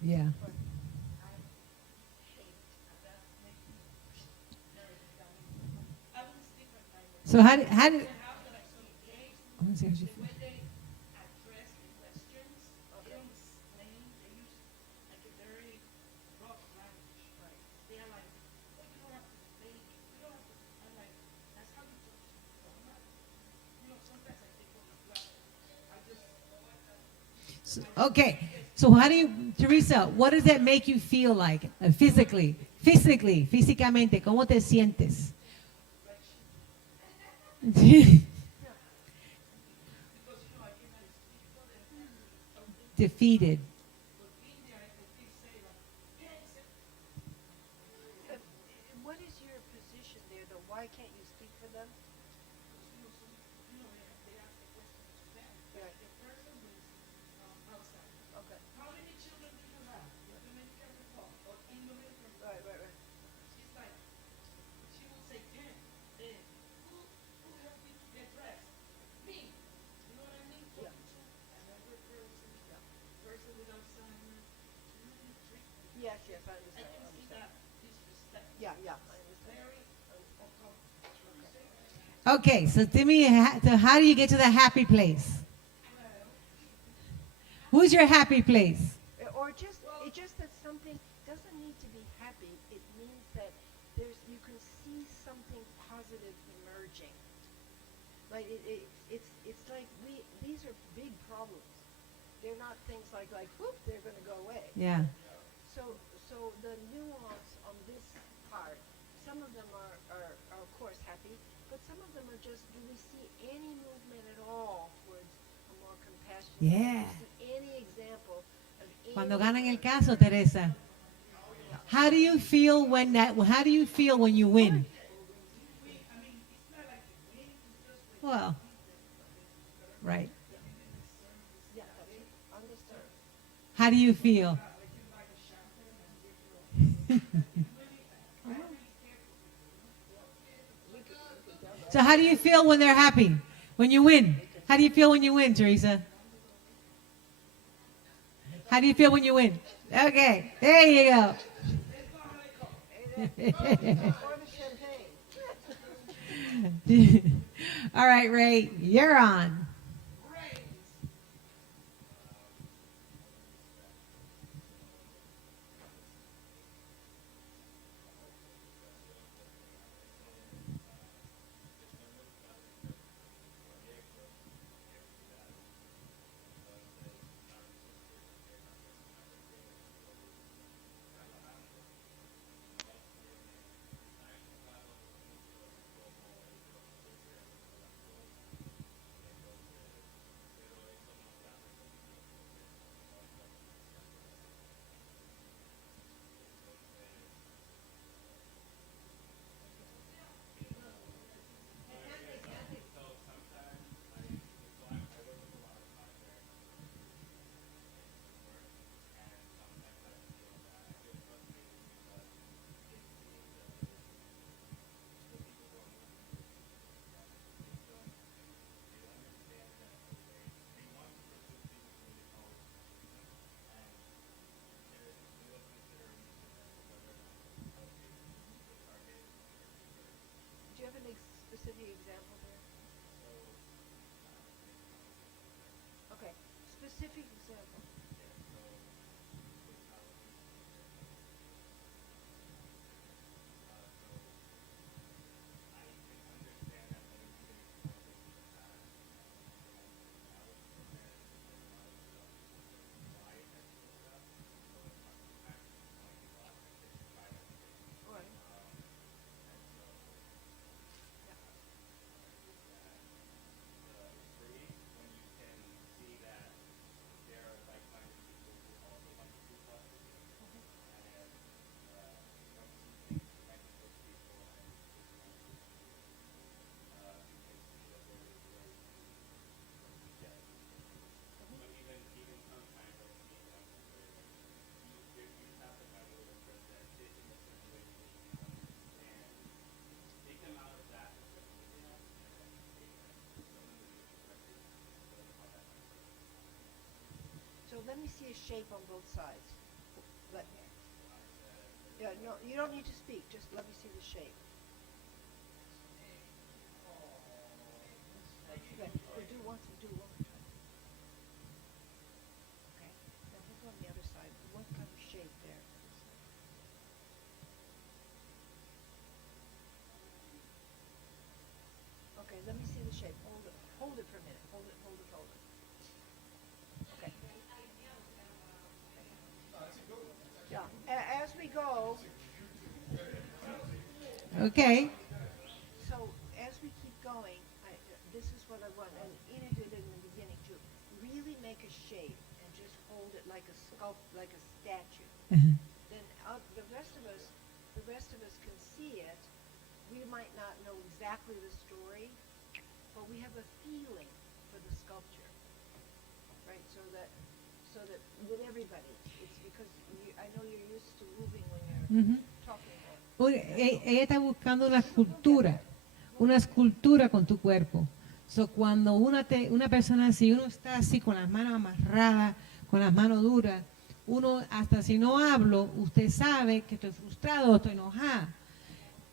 Yeah. So how did I want to see how she feels. Okay, so how do you, Teresa, what does that make you feel like físicamente, ¿cómo te sientes? Defeated. What is your position there, though? Why can't you speak for them? Yes, I understand. Yeah, I understand. Okay, so tell me, so how do you get to the happy place? Who's your happy place? Or it's just that something doesn't need to be happy. It means that you can see something positive emerging. Like it's like these are big problems. They're not things like whoop, they're going to go away. Yeah. So the nuance on this part, some of them are of course happy, but some of them are just, do we see any movement at all towards a more compassionate? Yeah. Do we see any example of any Cuando ganan el caso, Teresa. How do you feel how do you feel when you win? Well, right. How do you feel? So how do you feel when they're happy? When you win? How do you feel when you win, Teresa? How do you feel when you win? Okay, there you go. All right, Ray, you're on. So let me see a shape on both sides. Yeah, no, you don't need to speak. Just let me see the shape. Okay, we'll do one more time. Okay, now look on the other side. What kind of shape there? Okay, let me see the shape. Hold it for a minute. Hold it. Okay. Yeah, as we go. Okay. So as we keep going, this is what I want, and Ina did it in the beginning too. Really make a shape and just hold it like a like a statue. Then the rest of us can see it. We might not know exactly the story, but we have a feeling for the sculpture, right? So that with everybody, it's because I know you're used to moving when you're talking about it. Ella está buscando una escultura con tu cuerpo. So, cuando una persona así, uno está así con las manos amarradas, con las manos duras, uno hasta si no hablo, usted sabe que estoy frustrado o estoy enojada.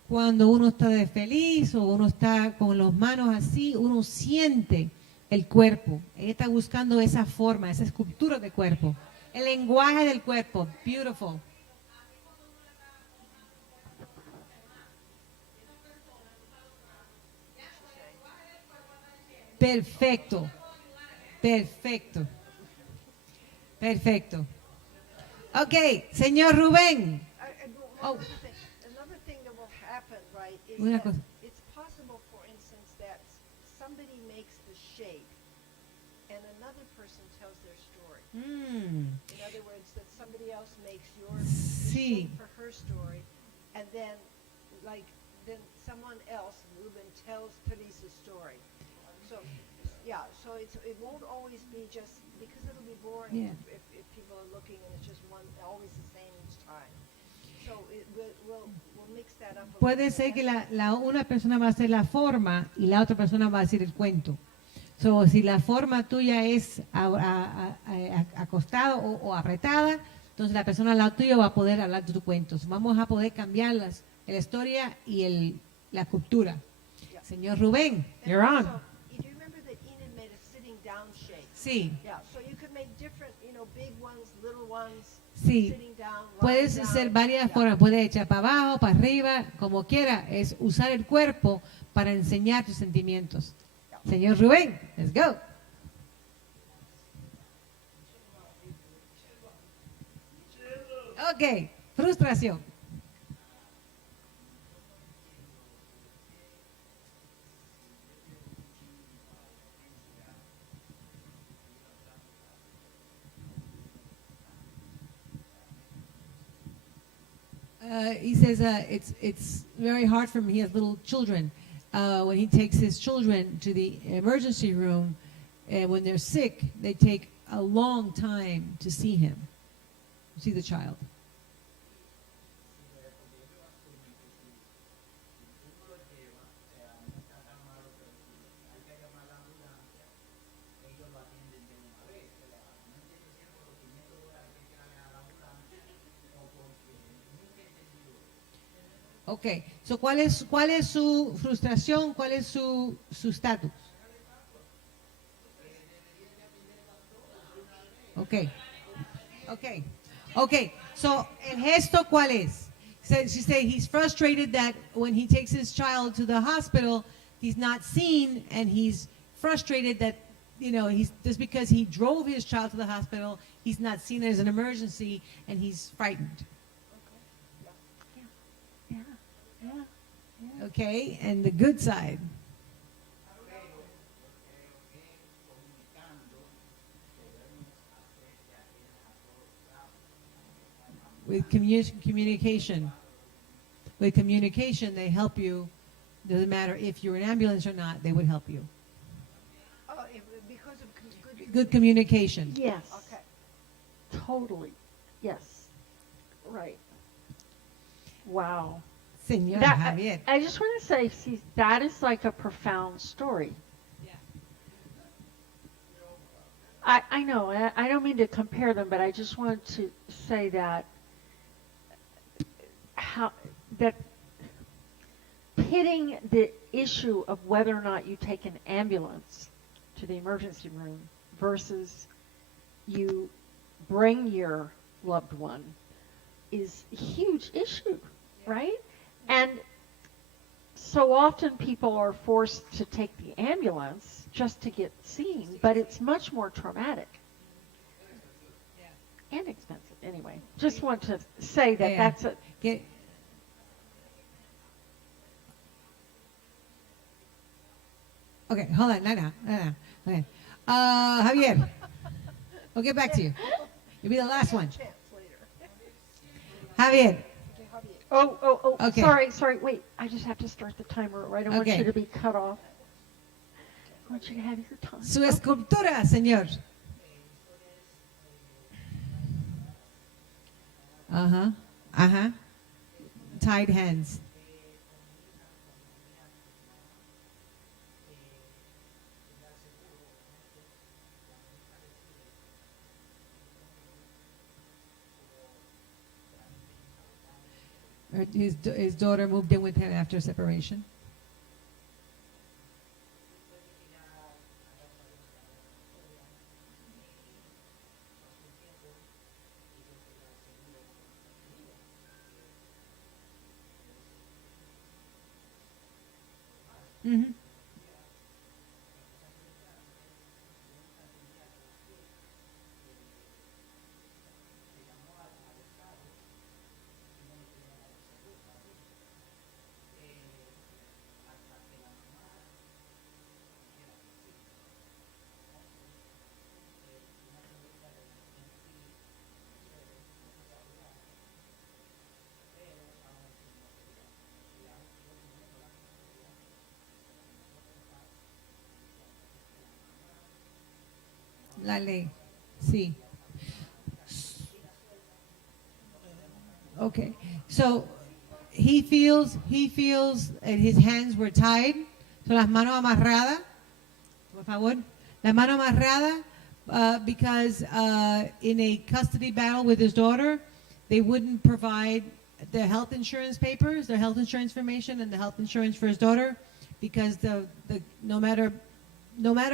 Cuando uno está de feliz o uno está con las manos así, uno siente el cuerpo. Ella está buscando esa forma, esa escultura de cuerpo. El lenguaje del cuerpo, beautiful. Perfecto. Ok, señor Rubén. Another thing that will happen, right, is Una that cosa. it's possible, for instance, that somebody makes the shape and another person tells their story. In other words, that somebody else makes the shape for her story, and then someone else, Ruben, tells Teresa's story. So, yeah, so it won't always be just, because it'll be boring if people are looking and it's just always the same each time. So we'll mix that up. Puede ser que una persona va a hacer la forma y la otra persona va a decir el cuento. So, si la forma tuya es acostado o apretada, entonces la persona al lado tuyo va a poder hablar de tu cuento. So, vamos a poder cambiar la historia y la escultura. Señor Rubén, you're on. Do you remember that Enid made a sitting down shape? Sí. Yeah, so you could make different, big ones, little ones, Sí. sitting down, Puedes lying hacer down. varias formas, puedes echar para abajo, para arriba, como quiera. Es usar el cuerpo para enseñar tus sentimientos. Señor Rubén, let's go. Ok, frustración. He says it's very hard for him. He has little children. When he takes his children to the emergency room, when they're sick, they take a long time to see him, see the child. Ok, so, ¿cuál es su frustración? ¿Cuál es su estatus? Okay. Okay. Okay. So, el gesto, ¿cuál es? She said he's frustrated that when he takes his child to the hospital, he's not seen, and he's frustrated that, you know, he's just because he drove his child to the hospital, he's not seen as an emergency, and he's frightened. Yeah. Yeah. Yeah. Okay. And the good side. With communication. With communication, they help you. Doesn't matter if you're an ambulance or not, they would help you. Oh, because of Good communication. Yes. Okay. Totally. Yes. Right. Wow. Señor That- Javier. I just want to say, see, that is like a profound story. I know, I don't mean to compare them, but I just want to say that that pitting the issue of whether or not you take an ambulance to the emergency room versus you bring your loved one is a huge issue, right? And so often people are forced to take the ambulance just to get seen, but it's much more traumatic and expensive. Anyway, just want to say that that's a... Okay, hold on, no. Okay. Javier, we'll get back to you. You'll be the last one. Javier. Oh, Okay. sorry, wait. I just have to start the timer. I don't want Okay. you to be cut off. I want you to have your time. Su escultura, señor. Tied hands. His daughter moved in with him after separation. Mm-hmm. La ley, sí. Okay, so he feels that his hands were tied, so las manos amarradas, por favor, la mano amarrada, because in a custody battle with his daughter, they wouldn't provide the health insurance papers, the health insurance information, and the health insurance for his daughter, because no matter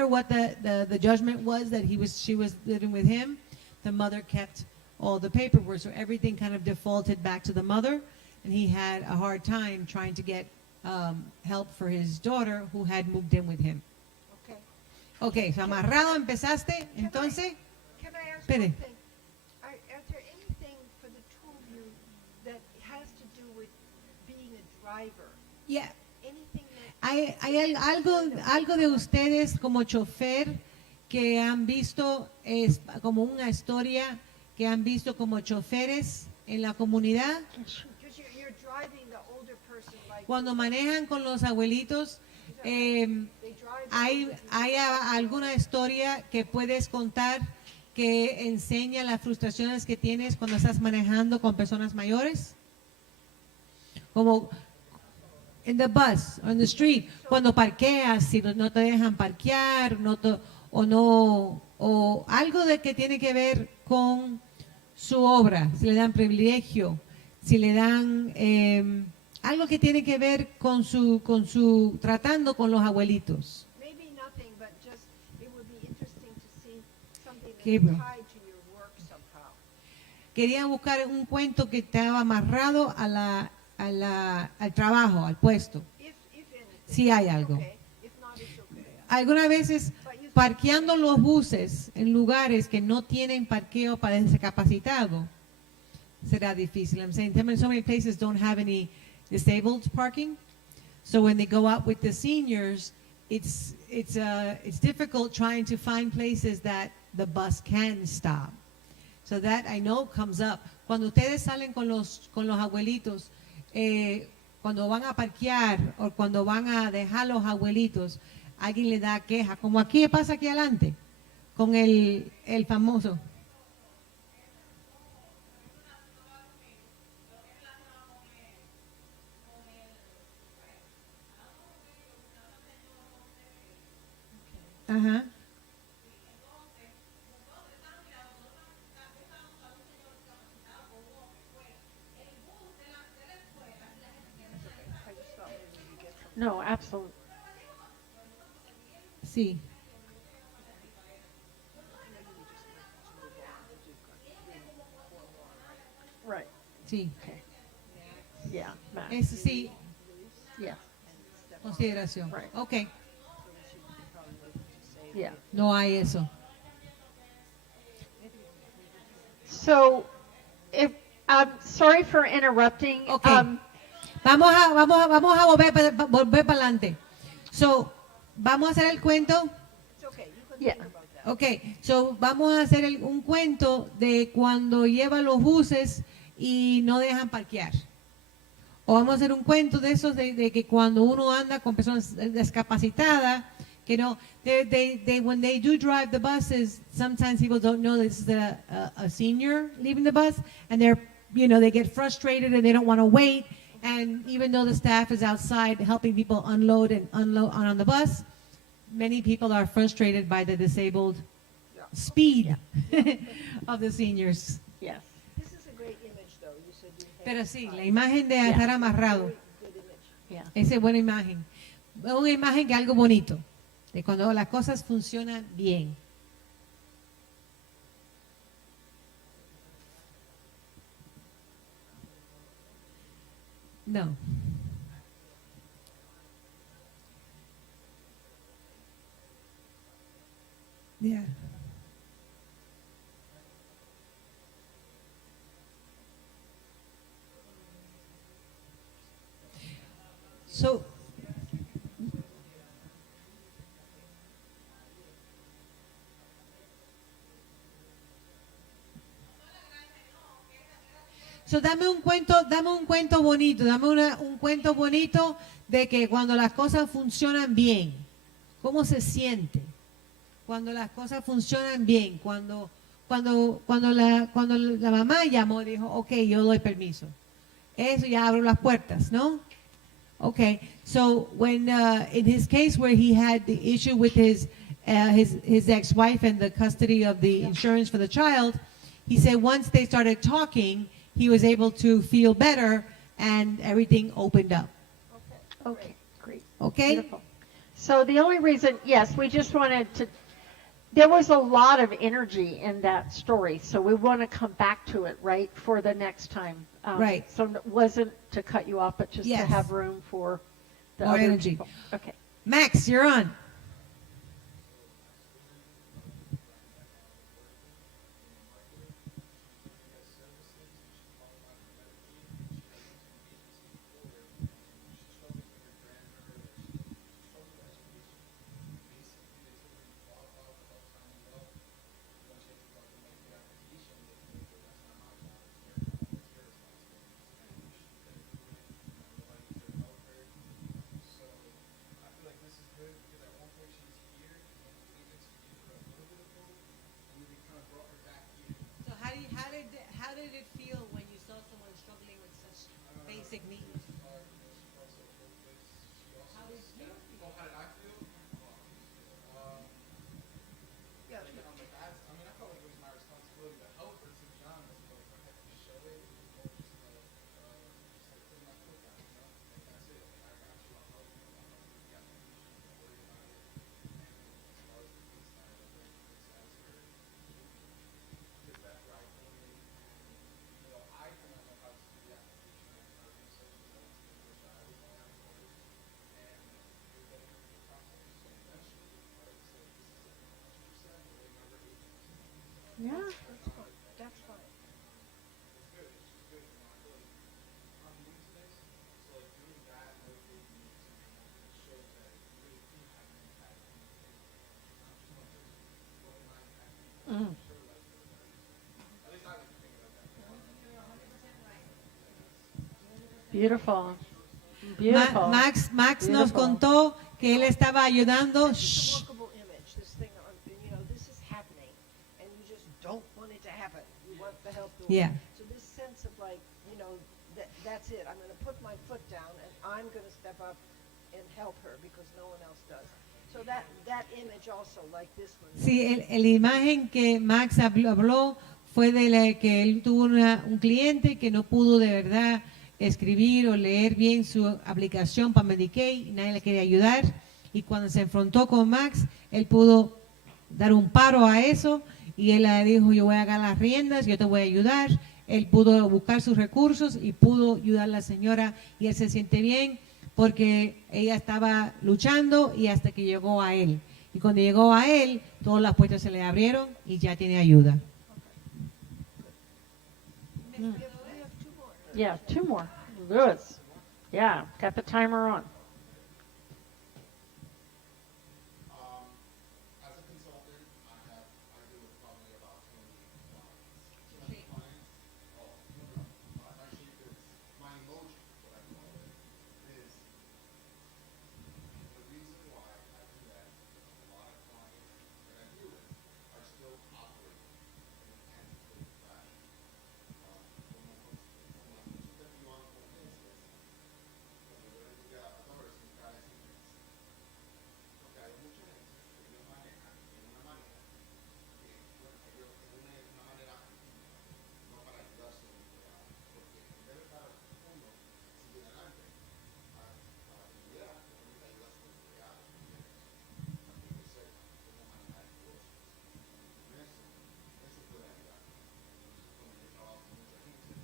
what the judgment was that she was living with him, the mother kept all the paperwork, so everything kind of defaulted back to the mother, and he had a hard time trying to get help for his daughter who had moved in with him. Okay, so amarrado empezaste, entonces. Can I ask Espere. one thing? Is there anything for the two of you that has to do with being a driver? Yeah. Anything that Hay algo de ustedes como chofer que han visto como una historia que han visto como choferes en la comunidad because you're driving the older person like cuando manejan con los abuelitos. ¿Hay alguna historia que puedes contar que enseña las frustraciones que tienes cuando estás manejando con personas mayores? Como in the bus, on the street, cuando parqueas, si no te dejan parquear, o algo de que tiene que ver con su obra, si le dan privilegio, si le dan algo que tiene que ver con su tratando con los abuelitos. maybe nothing, but just it would be interesting to see something that's Gabriel. tied to your querían buscar un cuento que estaba amarrado al trabajo, al puesto. If anything, Si hay algo. okay. If not, it's okay. Algunas veces parqueando los buses en lugares que no tienen parqueo para discapacitados será difícil. I'm saying so many places don't have any disabled parking. So when they go out with the seniors, it's difficult trying to find places that the bus can stop. So that I know comes up. Cuando ustedes salen con los abuelitos, cuando van a parquear o cuando van a dejar los abuelitos, alguien le da queja, como aquí pasa aquí adelante, con el famoso. Ajá. No, absolutely. Sí. Right. Sí. Okay. Yeah. Max. Es sí, Yeah. consideración. Right. Ok. Yeah. No hay eso. So, if I'm sorry for interrupting. Okay. Vamos a volver para adelante. So, vamos a hacer el cuento. It's okay. You can Yeah. think about that. Ok, so vamos a hacer un cuento de cuando lleva los buses y no dejan parquear. O vamos a hacer un cuento de esos de que cuando uno anda con personas discapacitadas, que no, when they do drive the buses, sometimes people don't know this is a senior leaving the bus, and they get frustrated and they don't want to wait. And even though the staff is outside helping people unload on the bus, many people are frustrated by the disabled speed of the seniors. Yes. This is a great image, though. You said you had Pero sí, la imagen de estar amarrado, good image. Yeah. esa es buena imagen. Es una imagen que algo bonito, de cuando las cosas funcionan bien. No. Yeah. So, dame un cuento bonito, un cuento bonito de que cuando las cosas funcionan bien, ¿cómo se siente? Cuando las cosas funcionan bien, cuando la mamá llamó y dijo, ok, yo doy permiso. Eso ya abro las puertas, ¿no? Okay, so when in his case where he had the issue with his ex-wife and the custody of the insurance for the child, he said once they started talking, he was able to feel better and everything opened up. Okay. Great. Okay? Beautiful. So the only reason, yes, we just wanted to. There was a lot of energy in that story, so we want to come back to it, right, for the next time. Right. So it wasn't to cut you off, but just Yes. to have room for the More other energy. people. Okay. Max, you're on. Beautiful. Beautiful. Max nos Beautiful. contó que él estaba ayudando. It's a Shh. workable image. This thing on, this is happening, and you just don't want it to happen. You want the help to Yeah. So this sense of like, that's it. I'm going to put my foot down, and I'm going to step up and help her because no one else does. So that image also, like this one. Sí, la imagen que Max habló fue de la que él tuvo un cliente que no pudo de verdad escribir o leer bien su aplicación para Medicaid, y nadie le quería ayudar, y cuando se enfrentó con Max, él pudo dar un paro a eso, y él le dijo, yo voy a agarrar las riendas, yo te voy a ayudar. Él pudo buscar sus recursos y pudo ayudar a la señora, y él se siente bien porque ella estaba luchando y hasta que llegó a él. Y cuando llegó a él, todas las puertas se le abrieron y ya tiene ayuda. Yeah, two more. Lewis. Yeah, got the timer on. As a consultant, I deal with probably about 20 clients. 20 clients? Oh, no. Actually, my emotion, what I call it, is the reason why I do that is a lot of clients that I deal with are still operating in an antiquated fashion. Como la consulta que yo hago con meses, cuando yo le digo a todos mis caras y meses, porque hay mucha gente que ellos manejan en una manera que, bueno, ellos en una manera no para ayudar a su empleado, porque en vez de estar uno sigue adelante a la comunidad, uno le ayuda a su empleado, ¿entiendes? Para que ellos sepan cómo manejar negocios. Con eso puede ayudar. Entonces, como yo trabajo con mucha gente,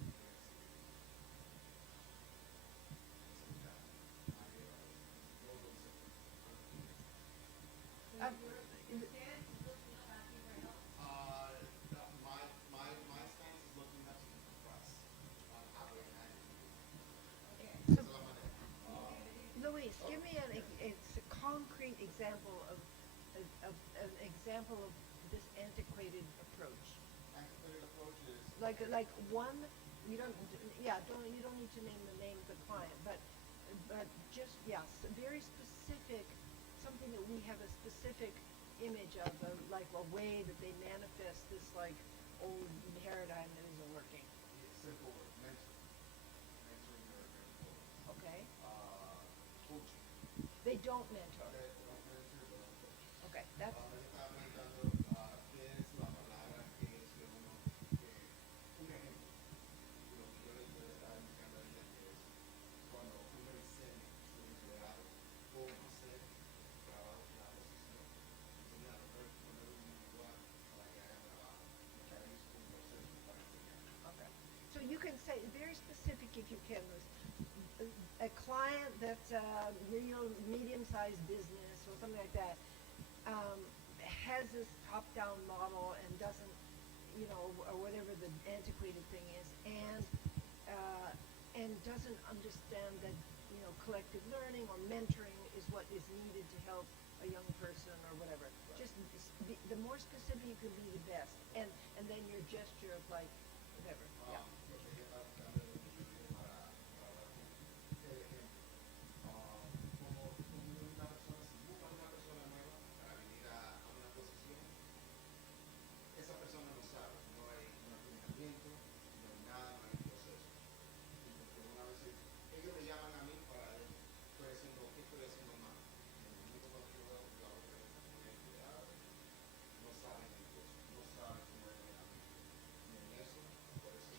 my stance is looking up to the press on how they handle it. Esa es la manera. Luis, give me it's a concrete example of an example of this antiquated approach. Antiquated approach is Like one, you don't need to name the name of the client, but just yes, very specific, something that we have a specific image of, like a way that they manifest this like old paradigm that isn't working. simple word, mentoring. Mentoring are very important. Okay, Coaching. they don't mentor. They don't mentor, they don't coach. Okay, that's Me estaba preguntando qué es la palabra que es que uno, un ejemplo. Lo que yo le estaba indicando a ella que es cuando uno enseña a sus empleados cómo hacer trabajo en la posición. Enseñar, poner un lugar para que hagan trabajo. Para ellos un proceso para enseñar. okay. So you can say very specific if you can. A client that's a real medium-sized business or something like that has this top-down model and doesn't, or whatever the antiquated thing is, and doesn't understand that collective learning or mentoring is what is needed to help a young person or whatever. Just the more specific you can be, the best. And then your gesture of like whatever. Yeah. Lo que ella está buscando es un sitio para hablar con el ejemplo. Como una persona, si busca una persona nueva para venir a una posición, esa persona no sabe, no hay un entrenamiento, no hay nada, no hay un proceso. Y porque una vez ellos me llaman a mí para ver qué estoy haciendo mal. En el momento cuando yo veo la otra vez con el empleado, no saben el negocio, no saben cómo es el entrenamiento. Y en eso, por eso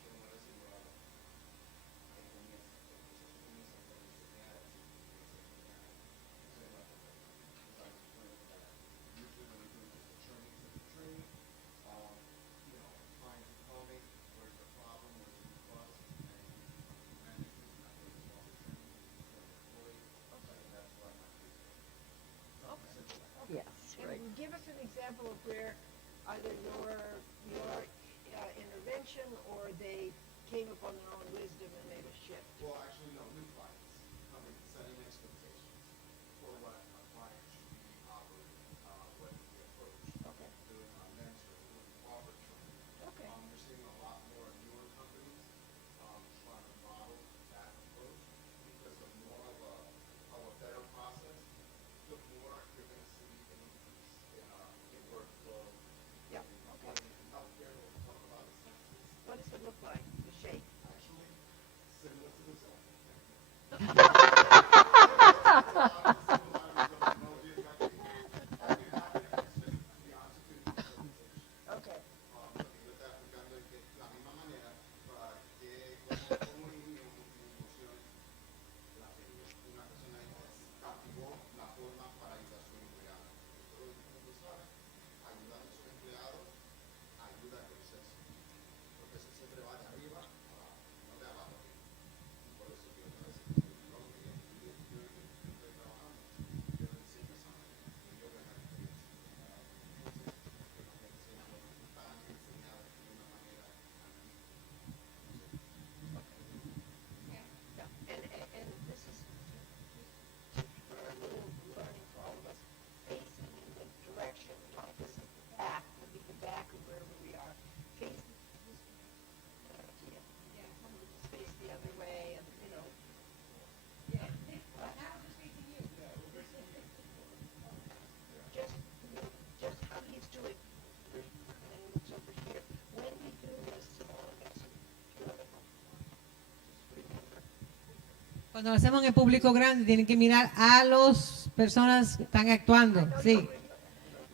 Cuando lo hacemos en el público grande, tienen que mirar a las personas que están actuando. Sí.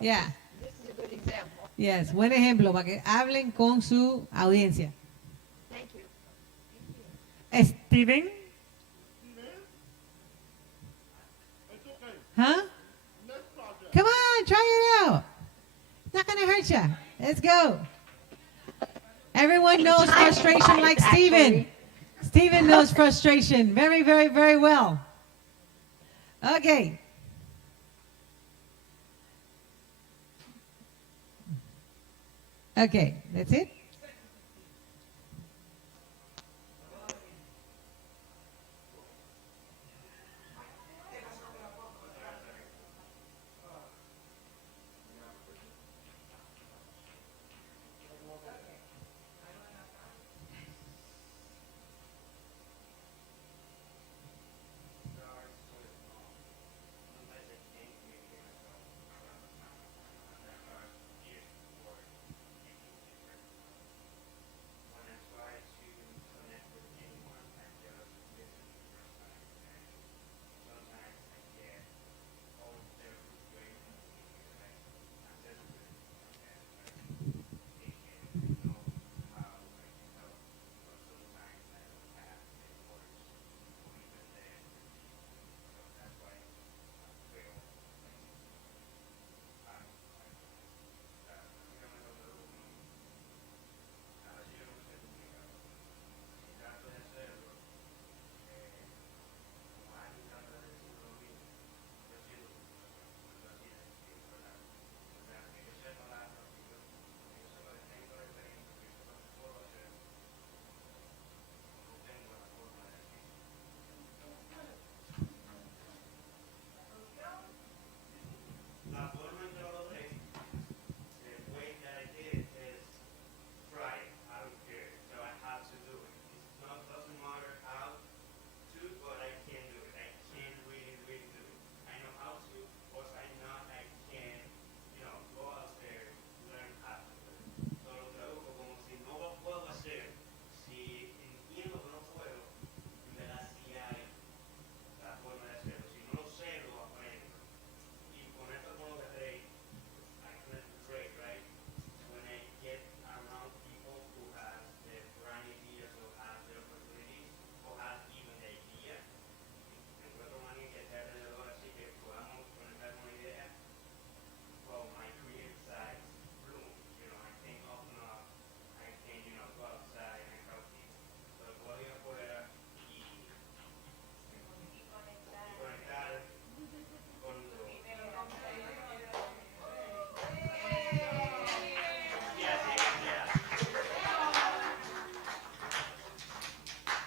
Yeah. This is a good example. Yes. Buen ejemplo para que hablen con su audiencia. Thank you. Steven. Huh? Come on, try it out. Not gonna hurt you. Let's go. Everyone knows frustration like Steven. Steven knows frustration very, very, very well. Okay. Okay, that's it.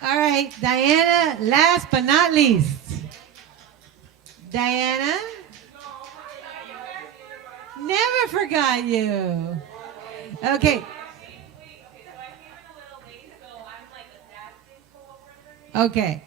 All right, Diana, last but not least. Diana? Never forgot you. Okay. Okay.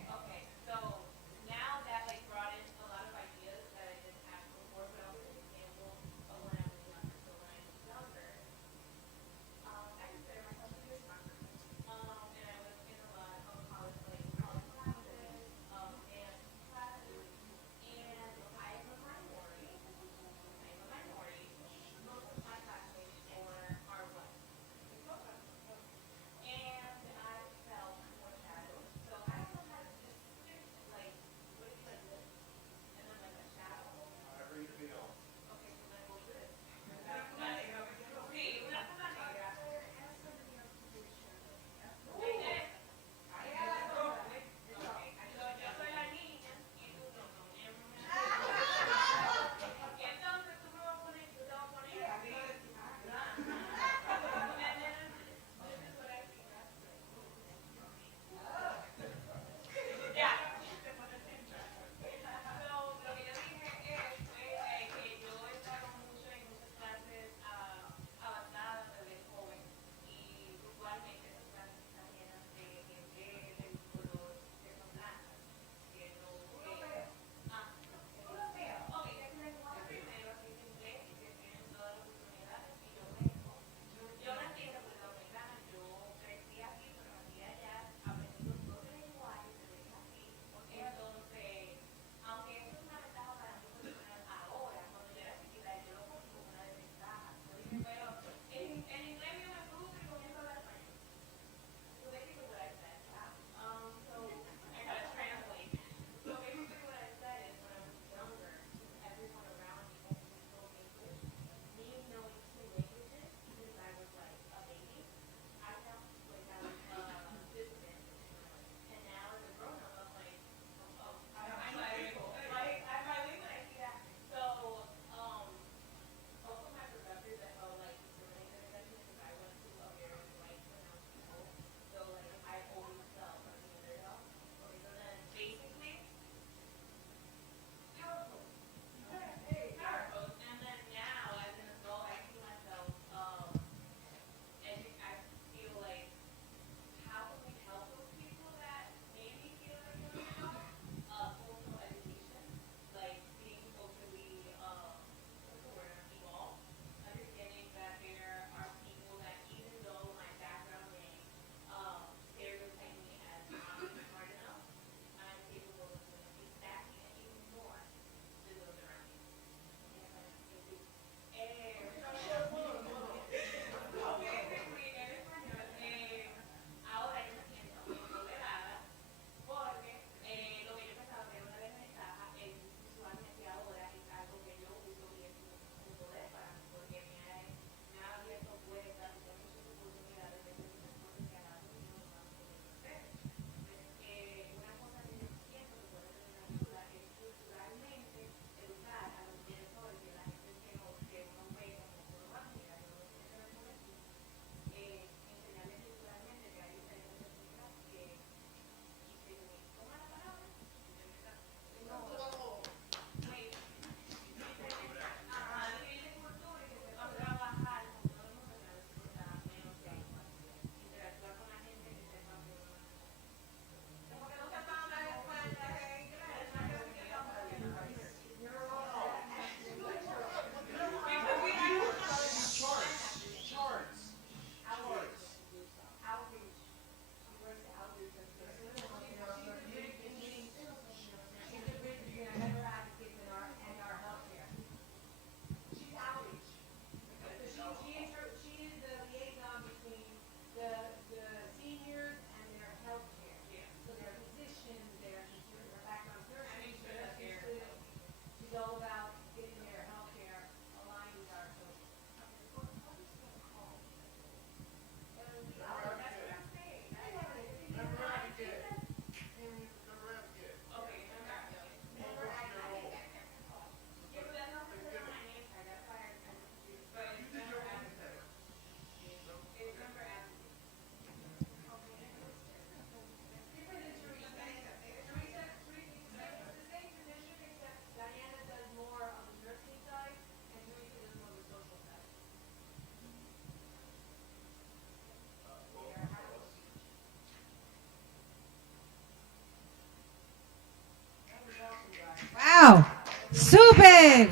ver.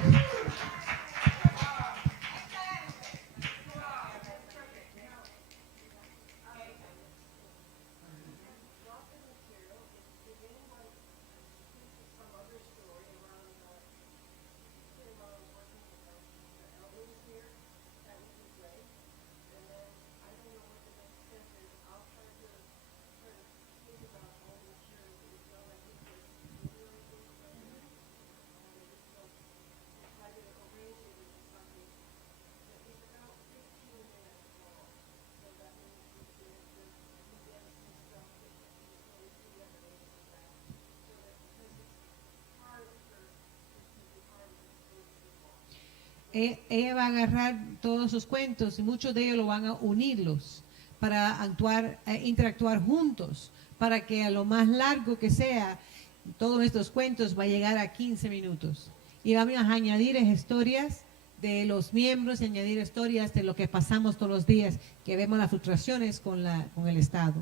Ella va a agarrar todos sus cuentos y muchos de ellos lo van a unirlos para actuar, interactuar juntos, para que a lo más largo que sea, todos estos cuentos va a llegar a 15 minutos. Y vamos a añadir historias de los miembros y añadir historias de lo que pasamos todos los días, que vemos las frustraciones con el Estado.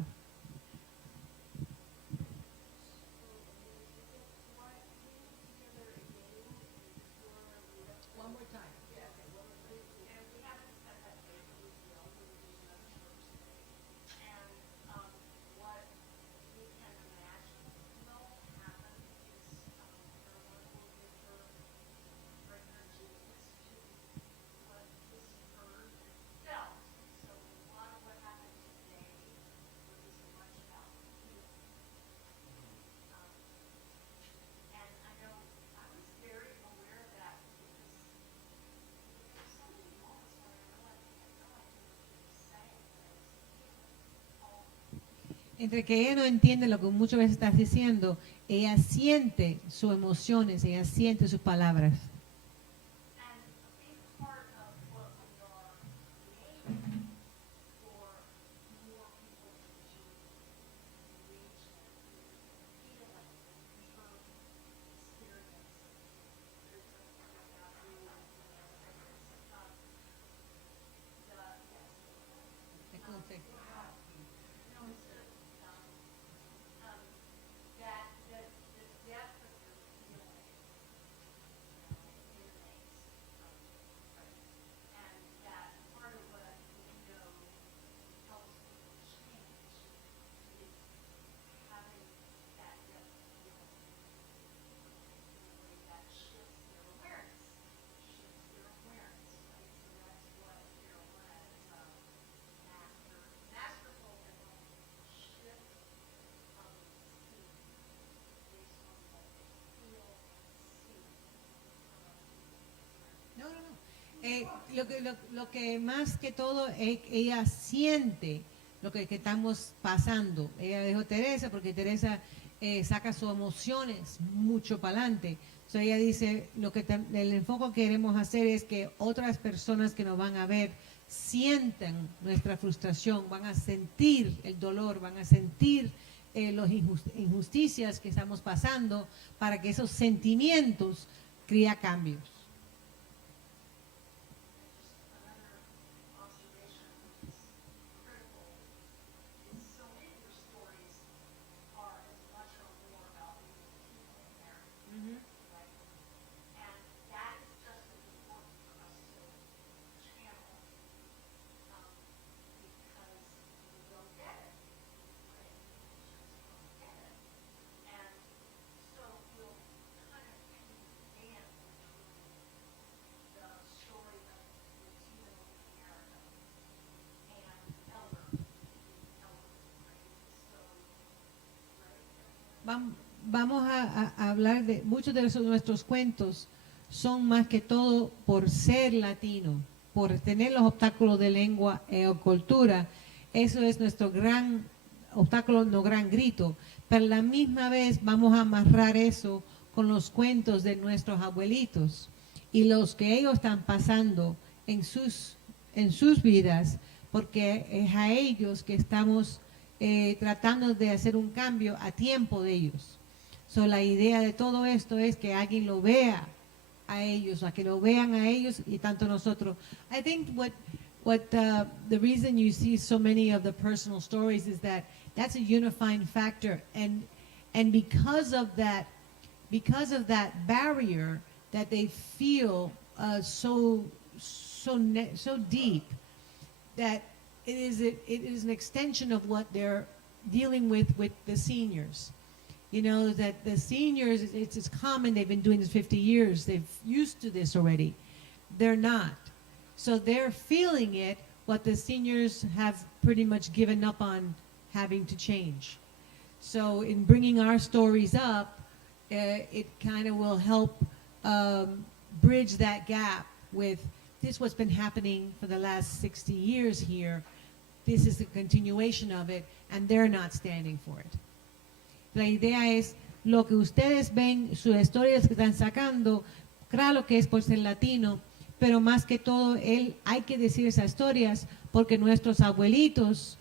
Entre que ella no entiende lo que muchas veces estás diciendo, ella siente sus emociones, ella siente sus palabras. Lo que más que todo ella siente lo que estamos pasando. Ella dijo Teresa, porque Teresa saca sus emociones mucho para adelante. So ella dice, el enfoque que queremos hacer es que otras personas que nos van a ver sientan nuestra frustración, van a sentir el dolor, van a sentir las injusticias que estamos pasando, para que esos sentimientos creen cambios. Vamos a hablar de muchos de nuestros cuentos, son más que todo por ser latino, por tener los obstáculos de lengua o cultura. Eso es nuestro gran obstáculo, no gran grito. Pero a la misma vez vamos a amarrar eso con los cuentos de nuestros abuelitos y los que ellos están pasando en sus vidas, porque es a ellos que estamos tratando de hacer un cambio a tiempo de ellos. So, la idea de todo esto es que alguien lo vea a ellos, a que lo vean a ellos y tanto nosotros. I think the reason you see so many of the personal stories is that that's a unifying factor, and because of that barrier, that they feel so deep that it is an extension of what they're dealing with the seniors. You know, that the seniors, it's common, they've been doing this 50 years, they've used to this already. They're not. So they're feeling it, what the seniors have pretty much given up on having to change. So in bringing our stories up, it kind of will help bridge that gap with this what's been happening for the last 60 years here. This is the continuation of it, and they're not standing for it. La idea es, lo que ustedes ven, sus historias que están sacando, claro que es por ser latino, pero más que todo, hay que decir esas historias porque nuestros abuelitos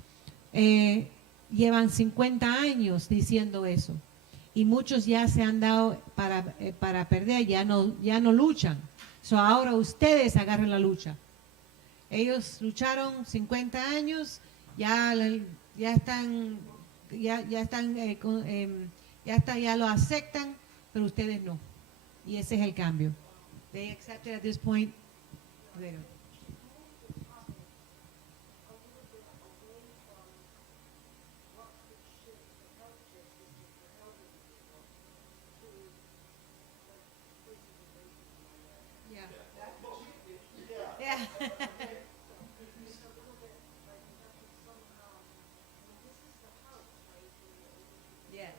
llevan 50 años diciendo eso. Y muchos ya se han dado para perder, ya no luchan. So ahora ustedes agarren la lucha. Ellos lucharon 50 años, ya lo aceptan, pero ustedes no. Y ese es el cambio. They accept it at this point. Later. Yeah. Yes.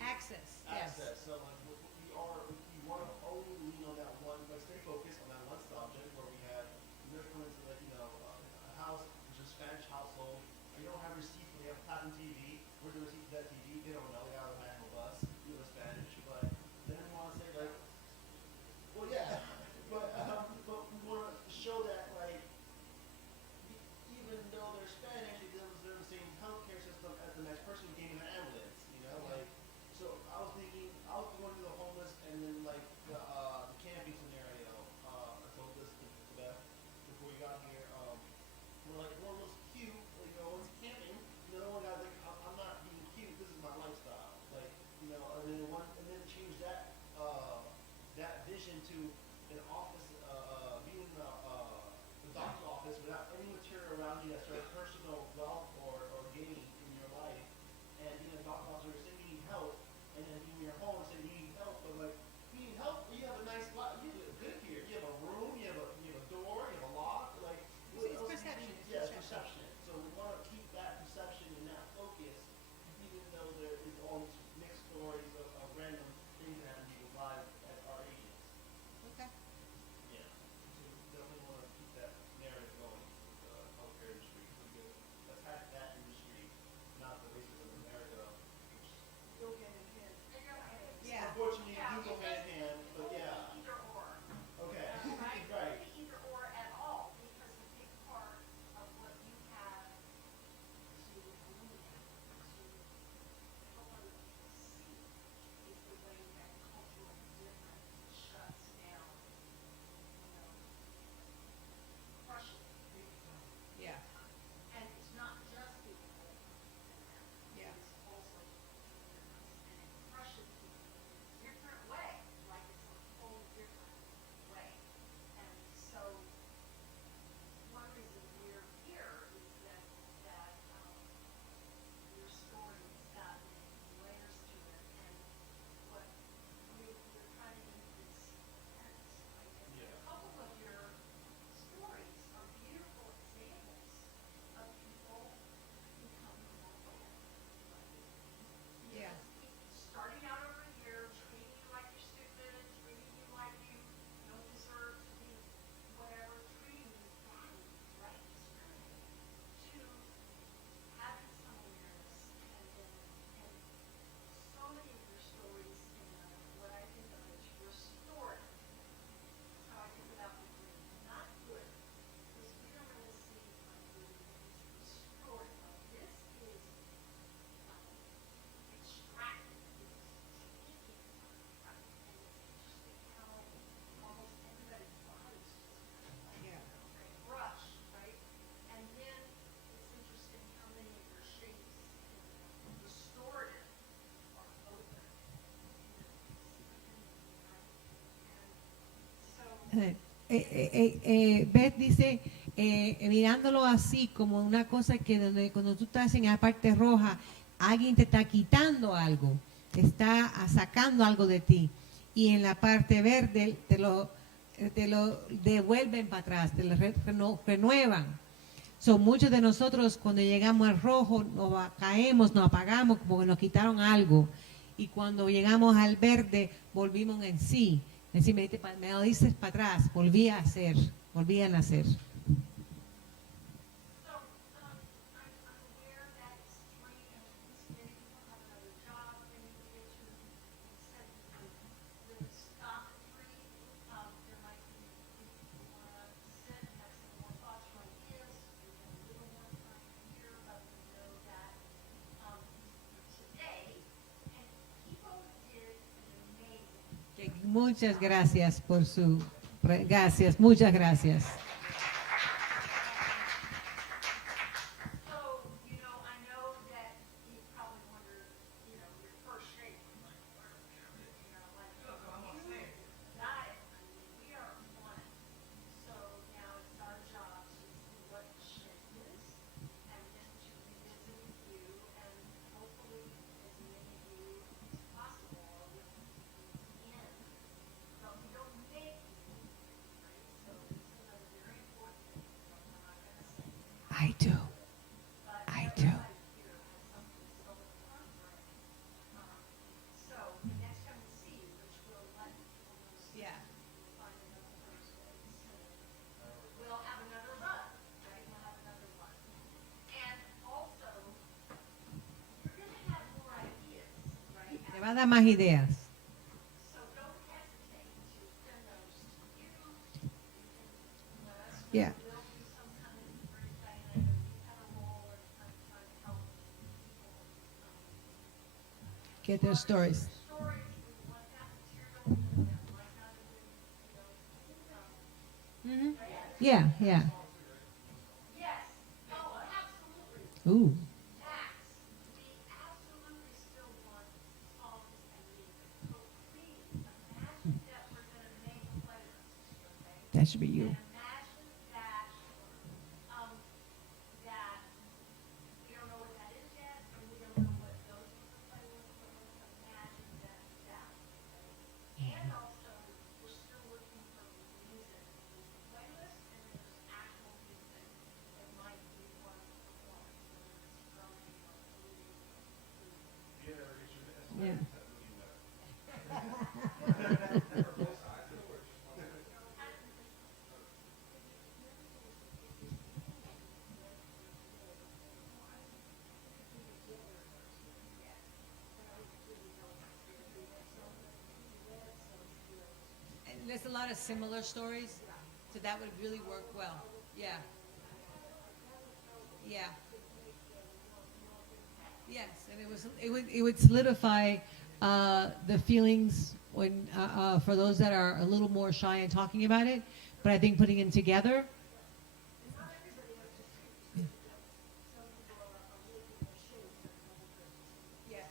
Access. Yes. So like we want to only lean on that one, like stay focused on that one subject where we have different, like a house, which is a Spanish household. You don't have receipts when you have platinum TV. Where's the receipt for that TV? They don't know. They got a back of us. You know Spanish, but then we want to say like, well, yeah, but we want to show that like even though they're Spanish, they don't deserve the same healthcare system as the next person who came in an ambulance. You know, like. So I was thinking, I was going to the homeless and then like the camping scenario. I told this to Beth before we got here. We're like, one was cute, it's camping. The other one guy like, I'm not being cute. This is my lifestyle. Like, and then change that vision to an office, being in the doctor's office without any material around you that's very personal wealth or gain in your life, and being a doctor's office, saying you need help. And then in your home say you need help, but like you need help, you have a nice life, you live good here. You have a room, you have a door, you have a lock, like It's perception. Yeah, it's perception. So we want to keep that perception and that focus, even though there is all these mixed stories of random things that happen in people's lives at our ages. Okay. Yeah. So we definitely want to keep that narrative going with the healthcare industry. Because let's hack that industry, not the racism in America. Go hand in hand. Yeah. Unfortunately, you do go hand in hand, but yeah. Beth dice, mirándolo así como una cosa que cuando tú estás en la parte roja, alguien te está quitando algo, te está sacando algo de ti. Y en la parte verde te lo devuelven para atrás, te lo renuevan. Son muchos de nosotros cuando llegamos al rojo nos caemos, nos apagamos porque nos quitaron algo. Y cuando llegamos al verde volvimos en sí. Es decir, me lo dices para atrás, volví a nacer. Muchas gracias por su... Gracias, muchas gracias. I do. I do. Yeah. Te va a dar más ideas. Yeah. Get their stories. Mm-hmm. Yeah, yeah. Ooh. That should be you. Yeah. And there's a lot of similar stories, so that would really work well. Yeah. Yeah. Yes, and it would solidify the feelings when for those that are a little more shy in talking about it. But I think putting it together. Yes.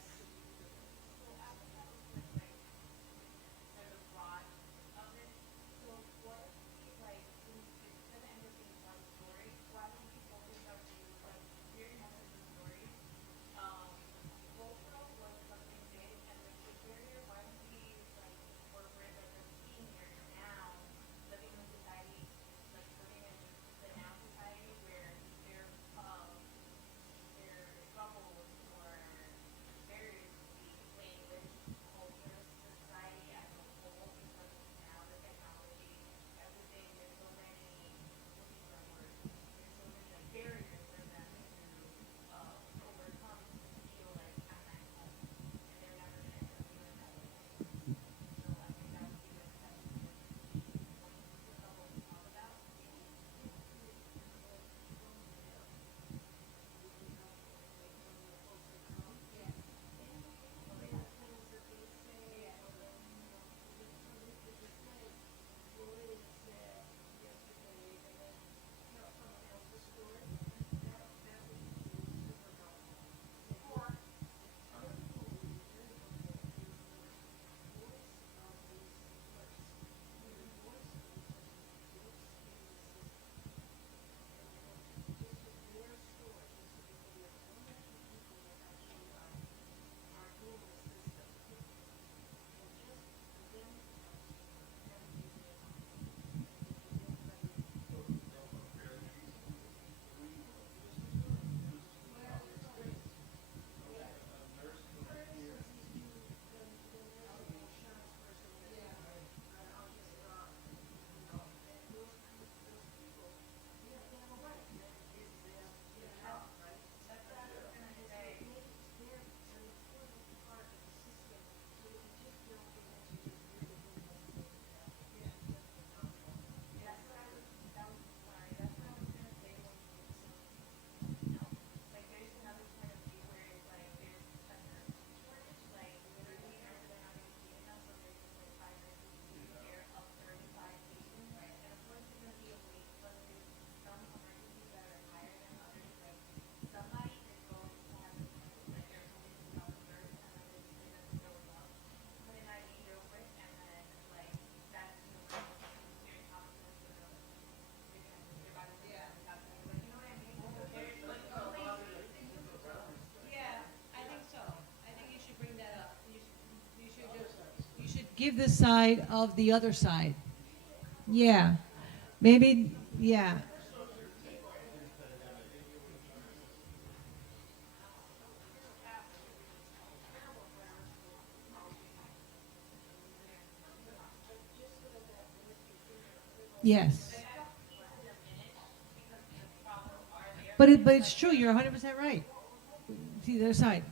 give the side of the other side. Yeah. Maybe, yeah. Yes. But it's true. You're 100% right. See the other side.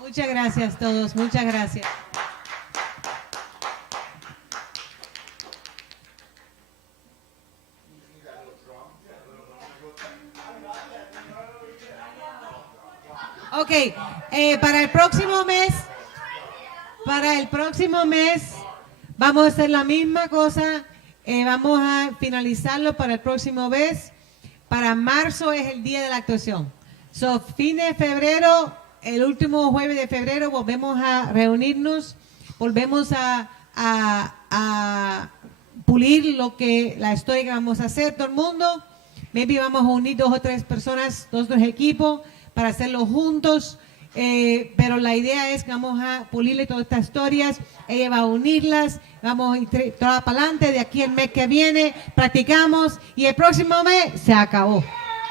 Muchas gracias a todos, muchas gracias. Ok, para el próximo mes vamos a hacer la misma cosa, vamos a finalizarlo para el próximo mes. Para marzo es el día de la actuación. So, fin de febrero, el último jueves de febrero volvemos a reunirnos, volvemos a pulir la historia que vamos a hacer todo el mundo. Maybe vamos a unir 2 o 3 personas, 2 o 3 equipos para hacerlo juntos. Pero la idea es que vamos a pulirle todas estas historias, ella va a unirlas, vamos a ir todas para adelante, de aquí el mes que viene, practicamos y el próximo mes se acabó.